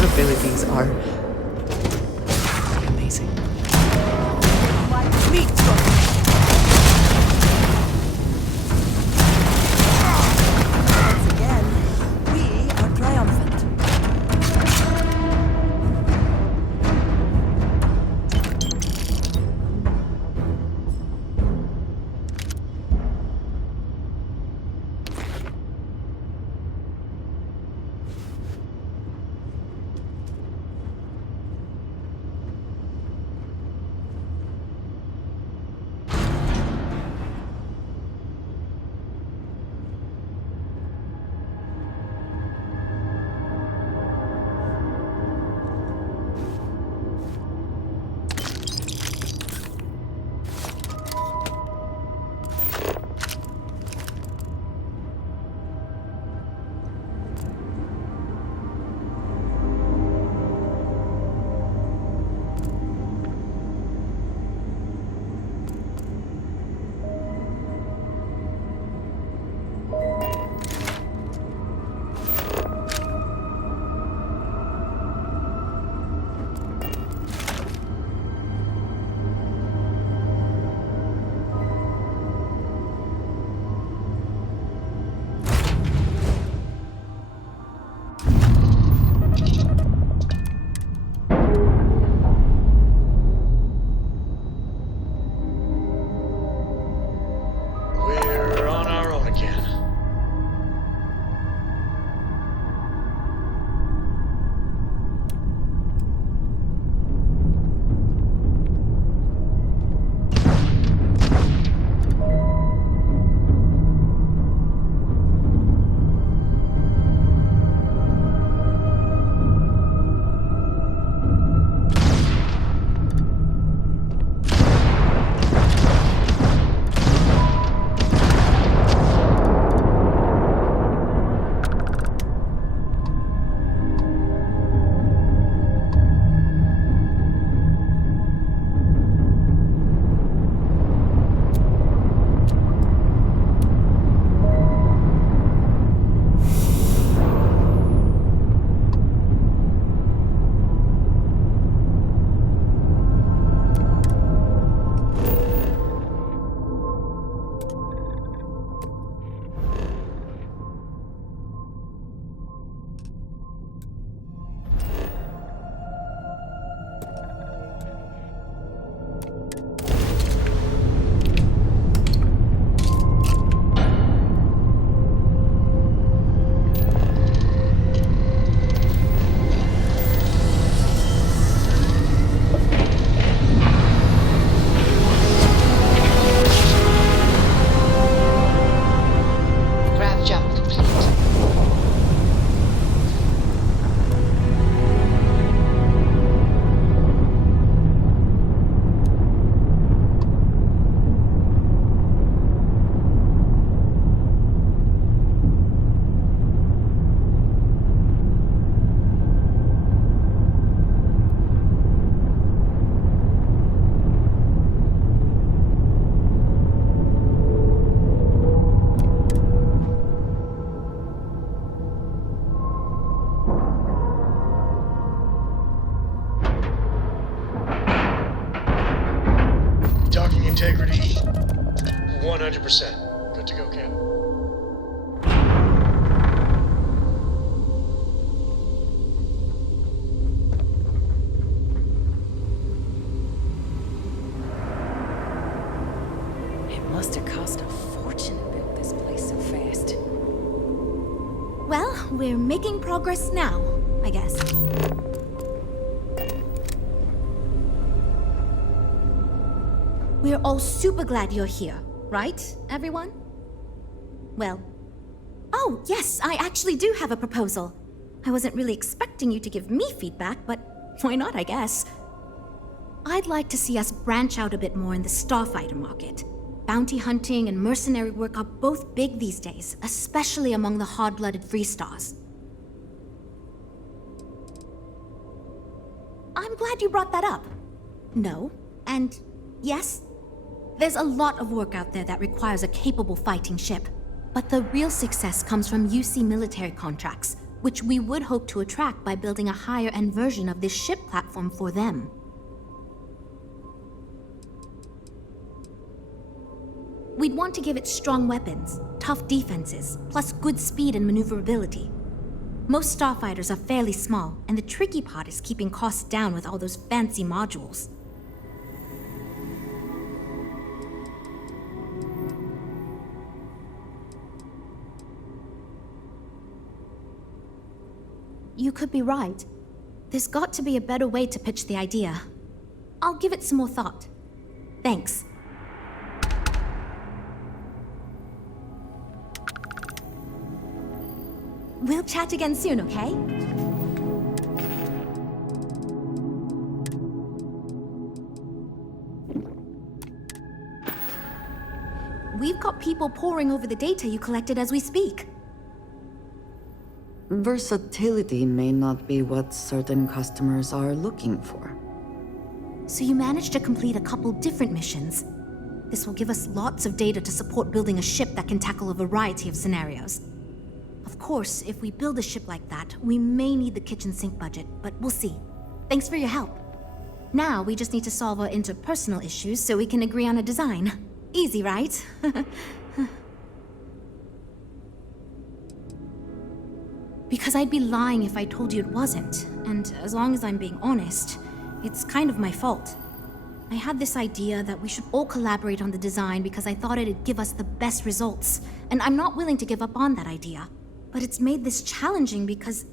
abilities are amazing. Once again, we are triumphant. We're on our own again. Grav jump complete. Docking integrity, 100%. Good to go, Cap. It must have cost a fortune to build this place so fast. Well, we're making progress now, I guess. We're all super glad you're here, right, everyone? Well, oh, yes, I actually do have a proposal. I wasn't really expecting you to give me feedback, but why not, I guess? I'd like to see us branch out a bit more in the starfighter market. Bounty hunting and mercenary work are both big these days, especially among the hard-blooded free stars. I'm glad you brought that up. No, and yes, there's a lot of work out there that requires a capable fighting ship. But the real success comes from UC military contracts, which we would hope to attract by building a higher-end version of this ship platform for them. We'd want to give it strong weapons, tough defenses, plus good speed and maneuverability. Most starfighters are fairly small, and the tricky part is keeping costs down with all those fancy modules. You could be right. There's got to be a better way to pitch the idea. I'll give it some more thought. Thanks. We'll chat again soon, okay? We've got people poring over the data you collected as we speak. Versatility may not be what certain customers are looking for. So you managed to complete a couple different missions. This will give us lots of data to support building a ship that can tackle a variety of scenarios. Of course, if we build a ship like that, we may need the kitchen sink budget, but we'll see. Thanks for your help. Now we just need to solve our interpersonal issues so we can agree on a design. Easy, right? Because I'd be lying if I told you it wasn't, and as long as I'm being honest, it's kind of my fault. I had this idea that we should all collaborate on the design because I thought it'd give us the best results, and I'm not willing to give up on that idea. But it's made this challenging because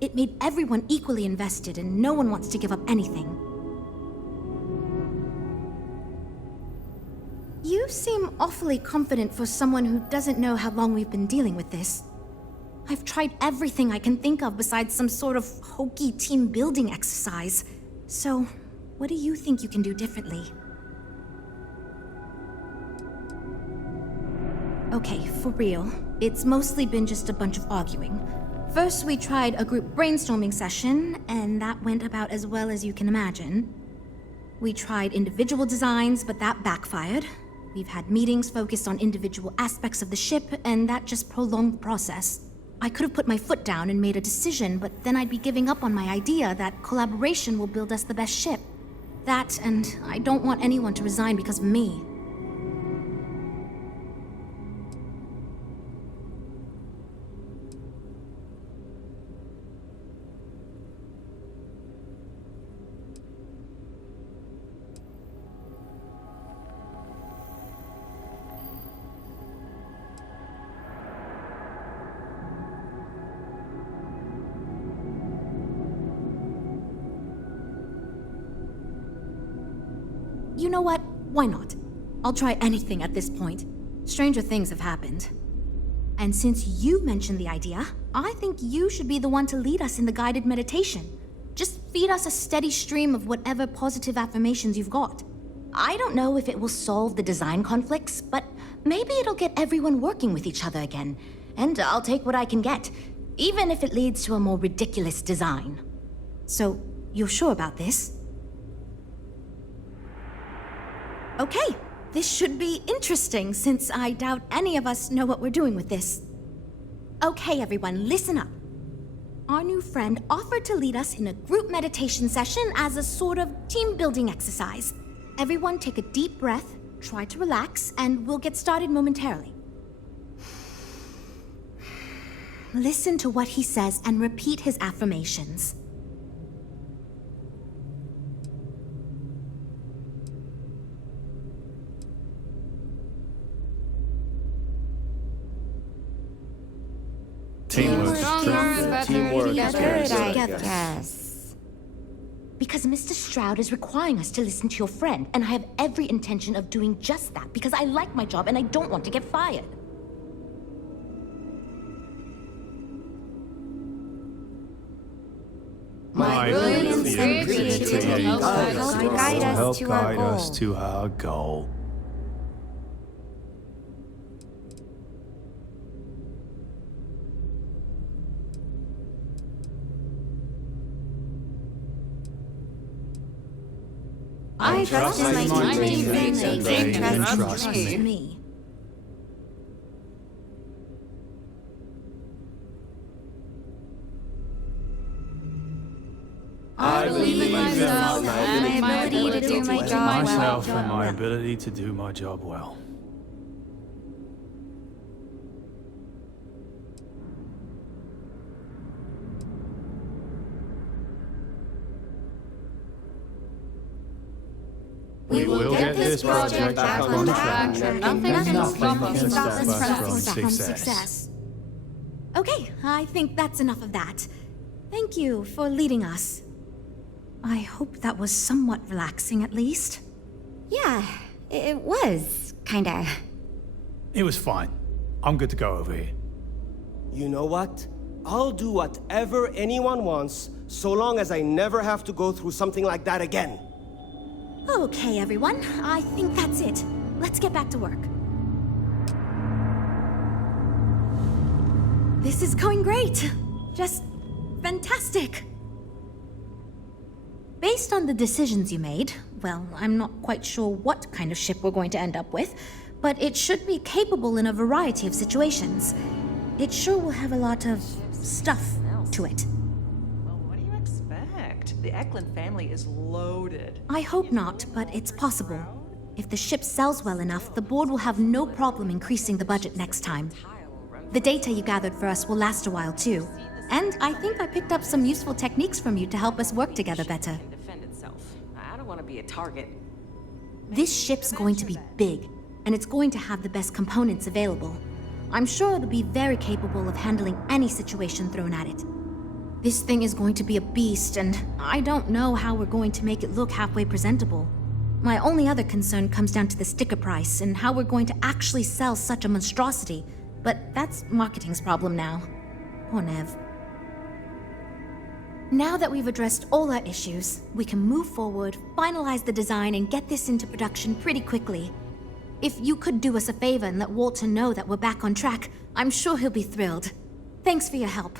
it made everyone equally invested and no one wants to give up anything. You seem awfully confident for someone who doesn't know how long we've been dealing with this. I've tried everything I can think of besides some sort of hokey team building exercise. So, what do you think you can do differently? Okay, for real. It's mostly been just a bunch of arguing. First, we tried a group brainstorming session, and that went about as well as you can imagine. We tried individual designs, but that backfired. We've had meetings focused on individual aspects of the ship, and that just prolonged the process. I could have put my foot down and made a decision, but then I'd be giving up on my idea that collaboration will build us the best ship. That, and I don't want anyone to resign because of me. You know what? Why not? I'll try anything at this point. Stranger things have happened. And since you mentioned the idea, I think you should be the one to lead us in the guided meditation. Just feed us a steady stream of whatever positive affirmations you've got. I don't know if it will solve the design conflicts, but maybe it'll get everyone working with each other again. And I'll take what I can get, even if it leads to a more ridiculous design. So, you're sure about this? Okay, this should be interesting since I doubt any of us know what we're doing with this. Okay, everyone, listen up. Our new friend offered to lead us in a group meditation session as a sort of team-building exercise. Everyone take a deep breath, try to relax, and we'll get started momentarily. Listen to what he says and repeat his affirmations. Teamwork, Teamwork, together. Yes. Because Mr. Stroud is requiring us to listen to your friend, and I have every intention of doing just that because I like my job and I don't want to get fired. My brilliance and creativity help guide us to our goal. I trust my teammates and they trust me. I believe in myself, and my ability to do my job Myself well. and my ability to do my job well. We will get this project back on track, and nothing can stop us from success. Okay, I think that's enough of that. Thank you for leading us. I hope that was somewhat relaxing, at least. Yeah, it was, kinda. It was fine. I'm good to go over here. You know what? I'll do whatever anyone wants, so long as I never have to go through something like that again. Okay, everyone. I think that's it. Let's get back to work. This is going great. Just fantastic. Based on the decisions you made, well, I'm not quite sure what kind of ship we're going to end up with, but it should be capable in a variety of situations. It sure will have a lot of stuff to it. Well, what do you expect? The Eklund family is loaded. I hope not, but it's possible. If the ship sells well enough, the board will have no problem increasing the budget next time. The data you gathered for us will last a while too. And I think I picked up some useful techniques from you to help us work together better. Defend itself. I don't want to be a target. This ship's going to be big, and it's going to have the best components available. I'm sure it'll be very capable of handling any situation thrown at it. This thing is going to be a beast, and I don't know how we're going to make it look halfway presentable. My only other concern comes down to the sticker price and how we're going to actually sell such a monstrosity, but that's marketing's problem now. Poor Nev. Now that we've addressed all our issues, we can move forward, finalize the design, and get this into production pretty quickly. If you could do us a favor and let Walter know that we're back on track, I'm sure he'll be thrilled. Thanks for your help.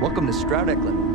Welcome to Stroud Eklund.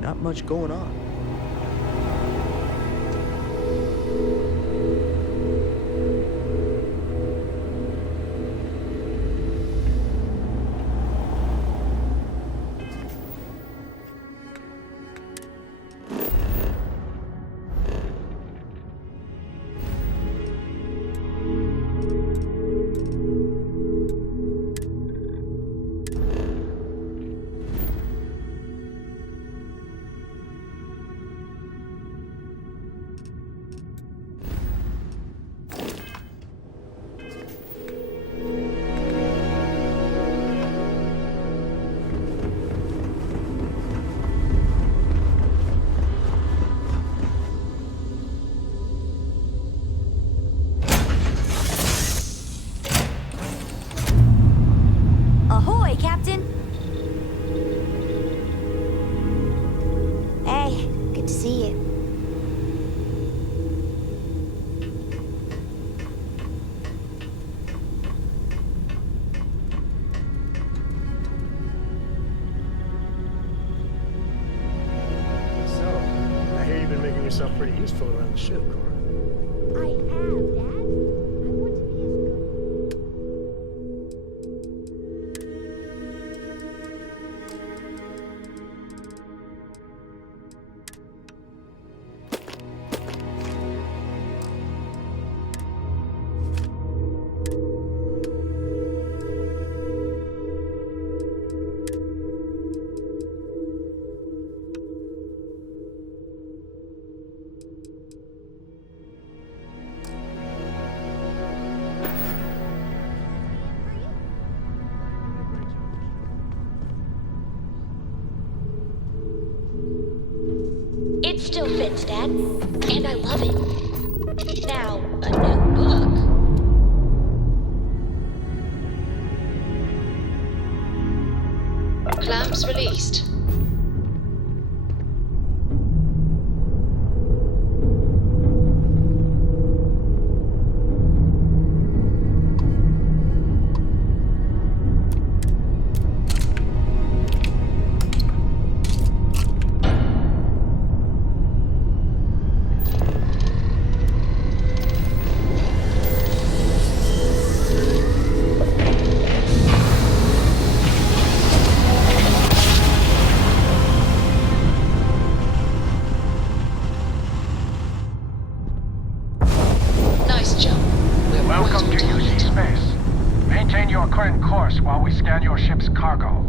Not much going on. Ahoy, Captain! Hey, good to see you. So, I hear you've been making yourself pretty useful around the ship, Cora. I have, Dad. I want to be as good. still fits, Dad. And I love it. Now, a new book. Clamps released. Nice jump. We're Welcome to UC Space. Maintain your current course while we scan your ship's cargo.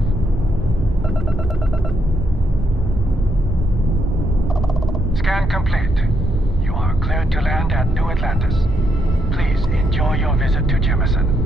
Scan complete. You are cleared to land at New Atlantis. Please enjoy your visit to Jemison.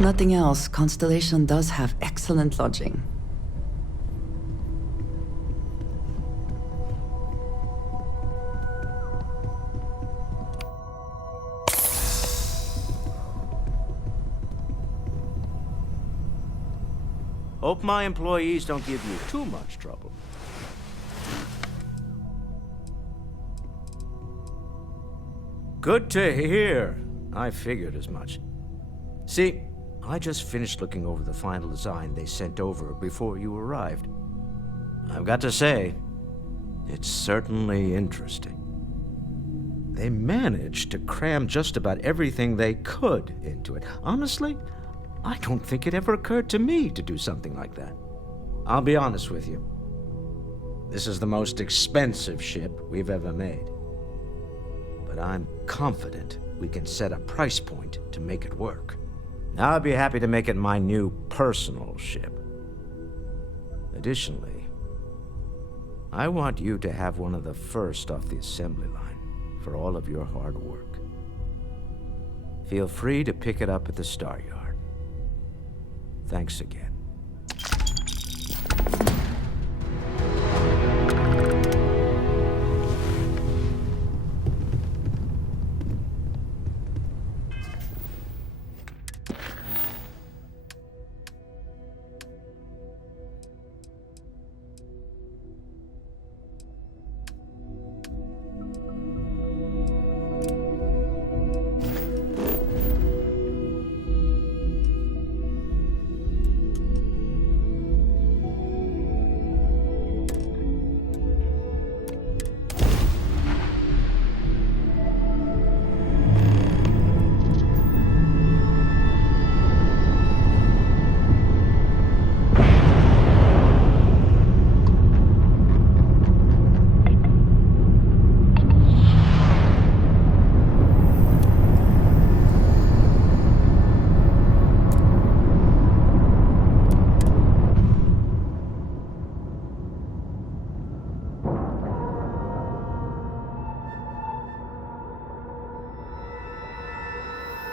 Nothing else, Constellation does have excellent lodging. Hope my employees don't give you too much trouble. Good to hear. I figured as much. See, I just finished looking over the final design they sent over before you arrived. I've got to say, it's certainly interesting. They managed to cram just about everything they could into it. Honestly, I don't think it ever occurred to me to do something like that. I'll be honest with you. This is the most expensive ship we've ever made. But I'm confident we can set a price point to make it work. I'll be happy to make it my new personal ship. Additionally, I want you to have one of the first off the assembly line for all of your hard work. Feel free to pick it up at the Star Yard. Thanks again.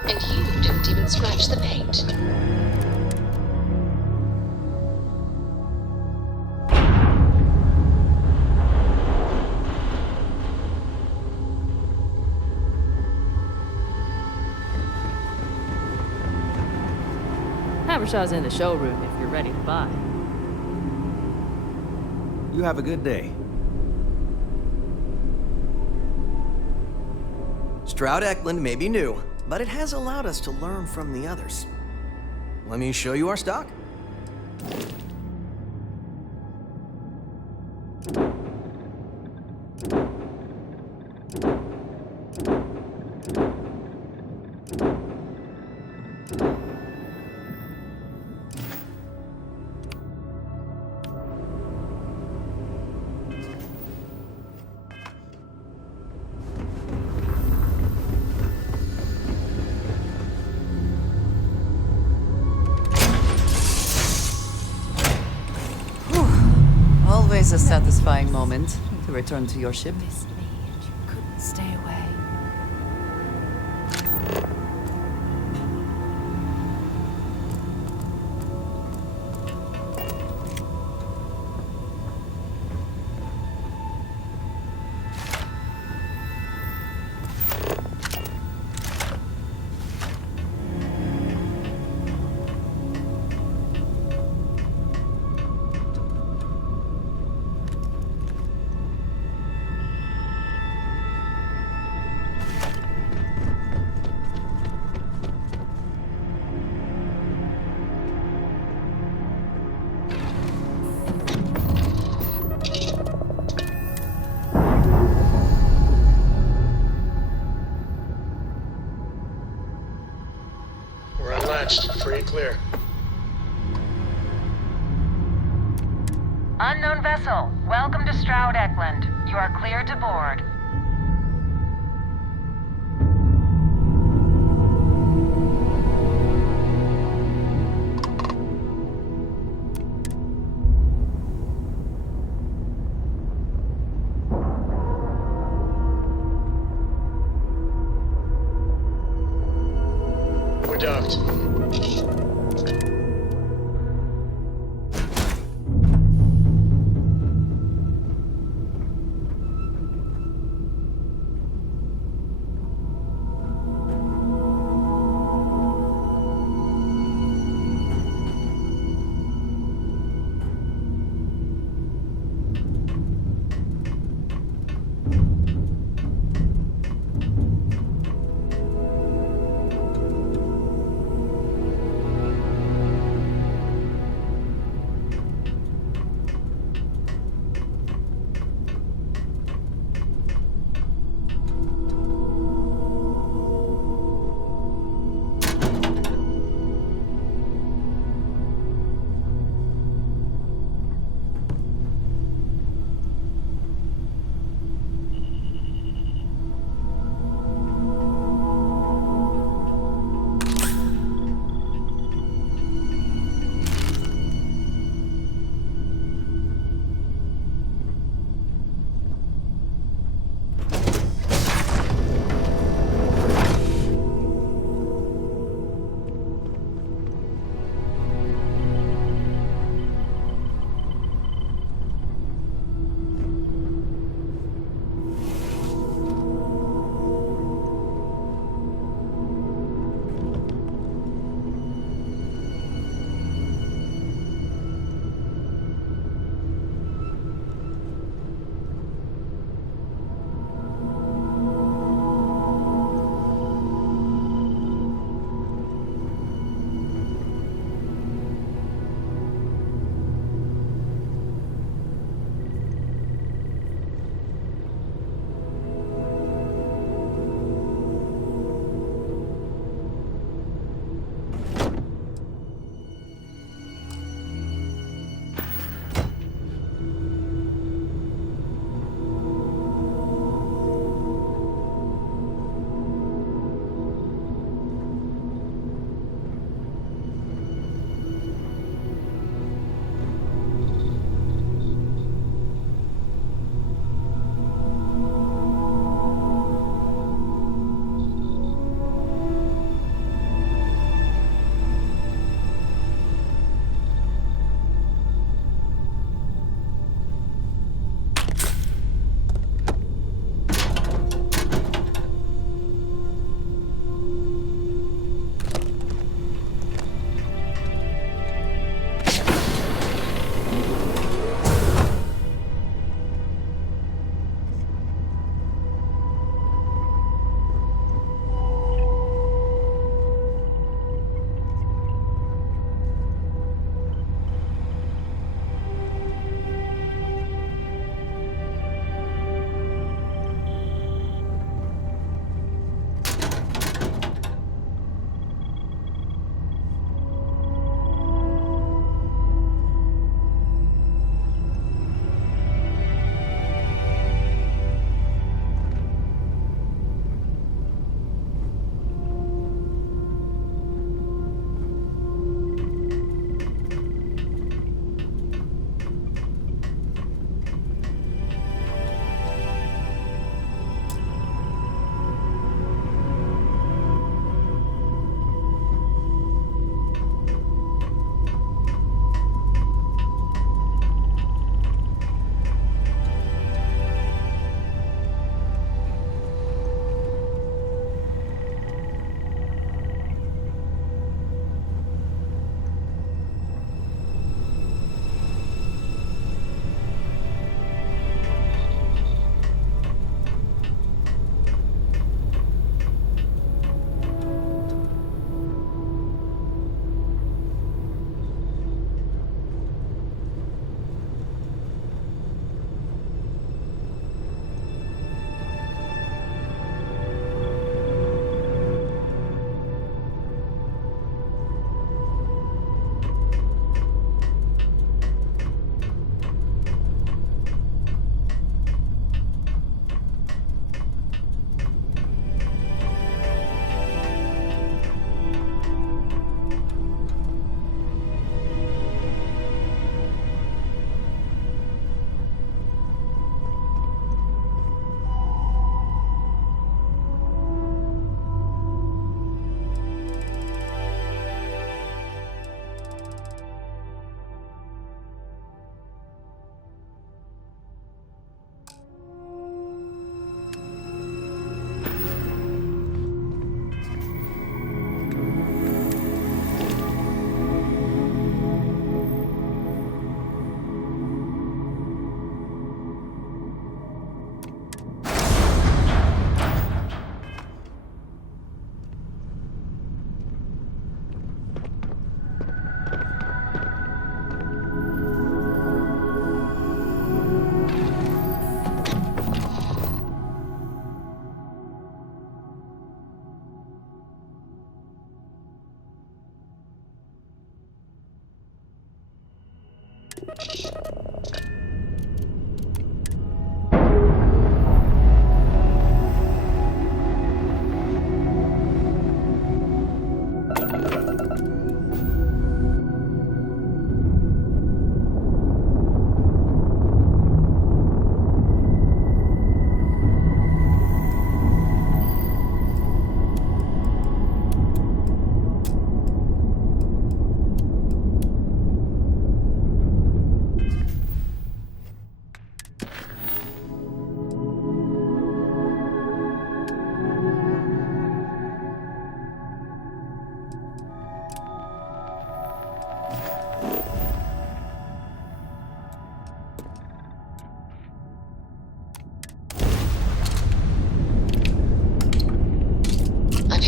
And you didn't even scratch the paint. Habershaw's in the showroom if you're ready to buy. You have a good day. Stroud Eklund may be new, but it has allowed us to learn from the others. Let me show you our stock. Always a satisfying moment to return to your ship. Missed me and you couldn't stay away. We're unlatched. Free and clear. Unknown vessel, welcome to Stroud Eklund. You are cleared to board. We're docked.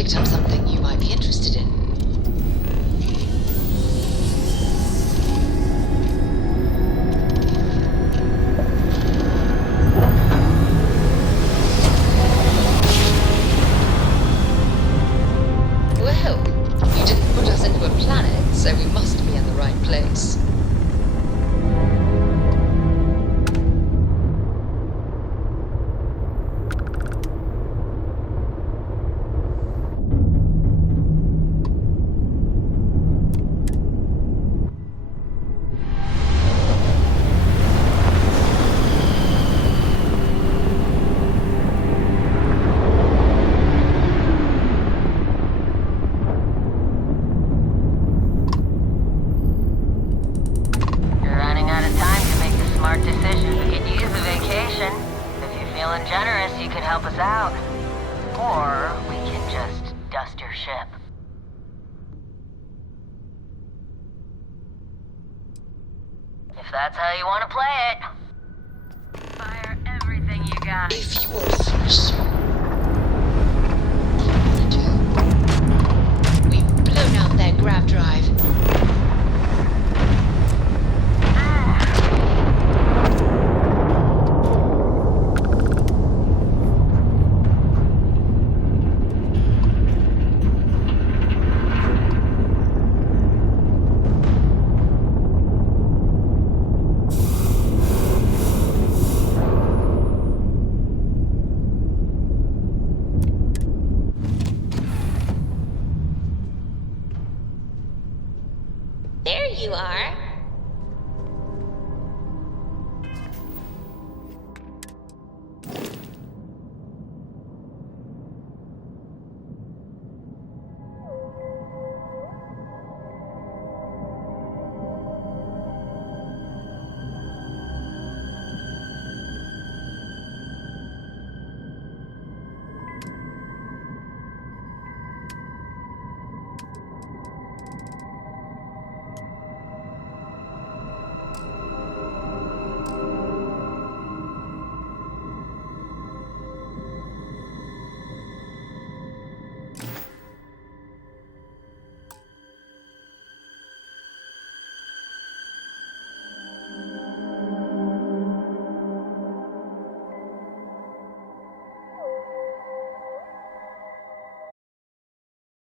picked up something you might be interested in. Well, you didn't put us into a planet, so we must be in the right place. Generous, you could help us out. Or we can just dust your ship. If that's how you want to play it. Fire everything you got. If you are foolish,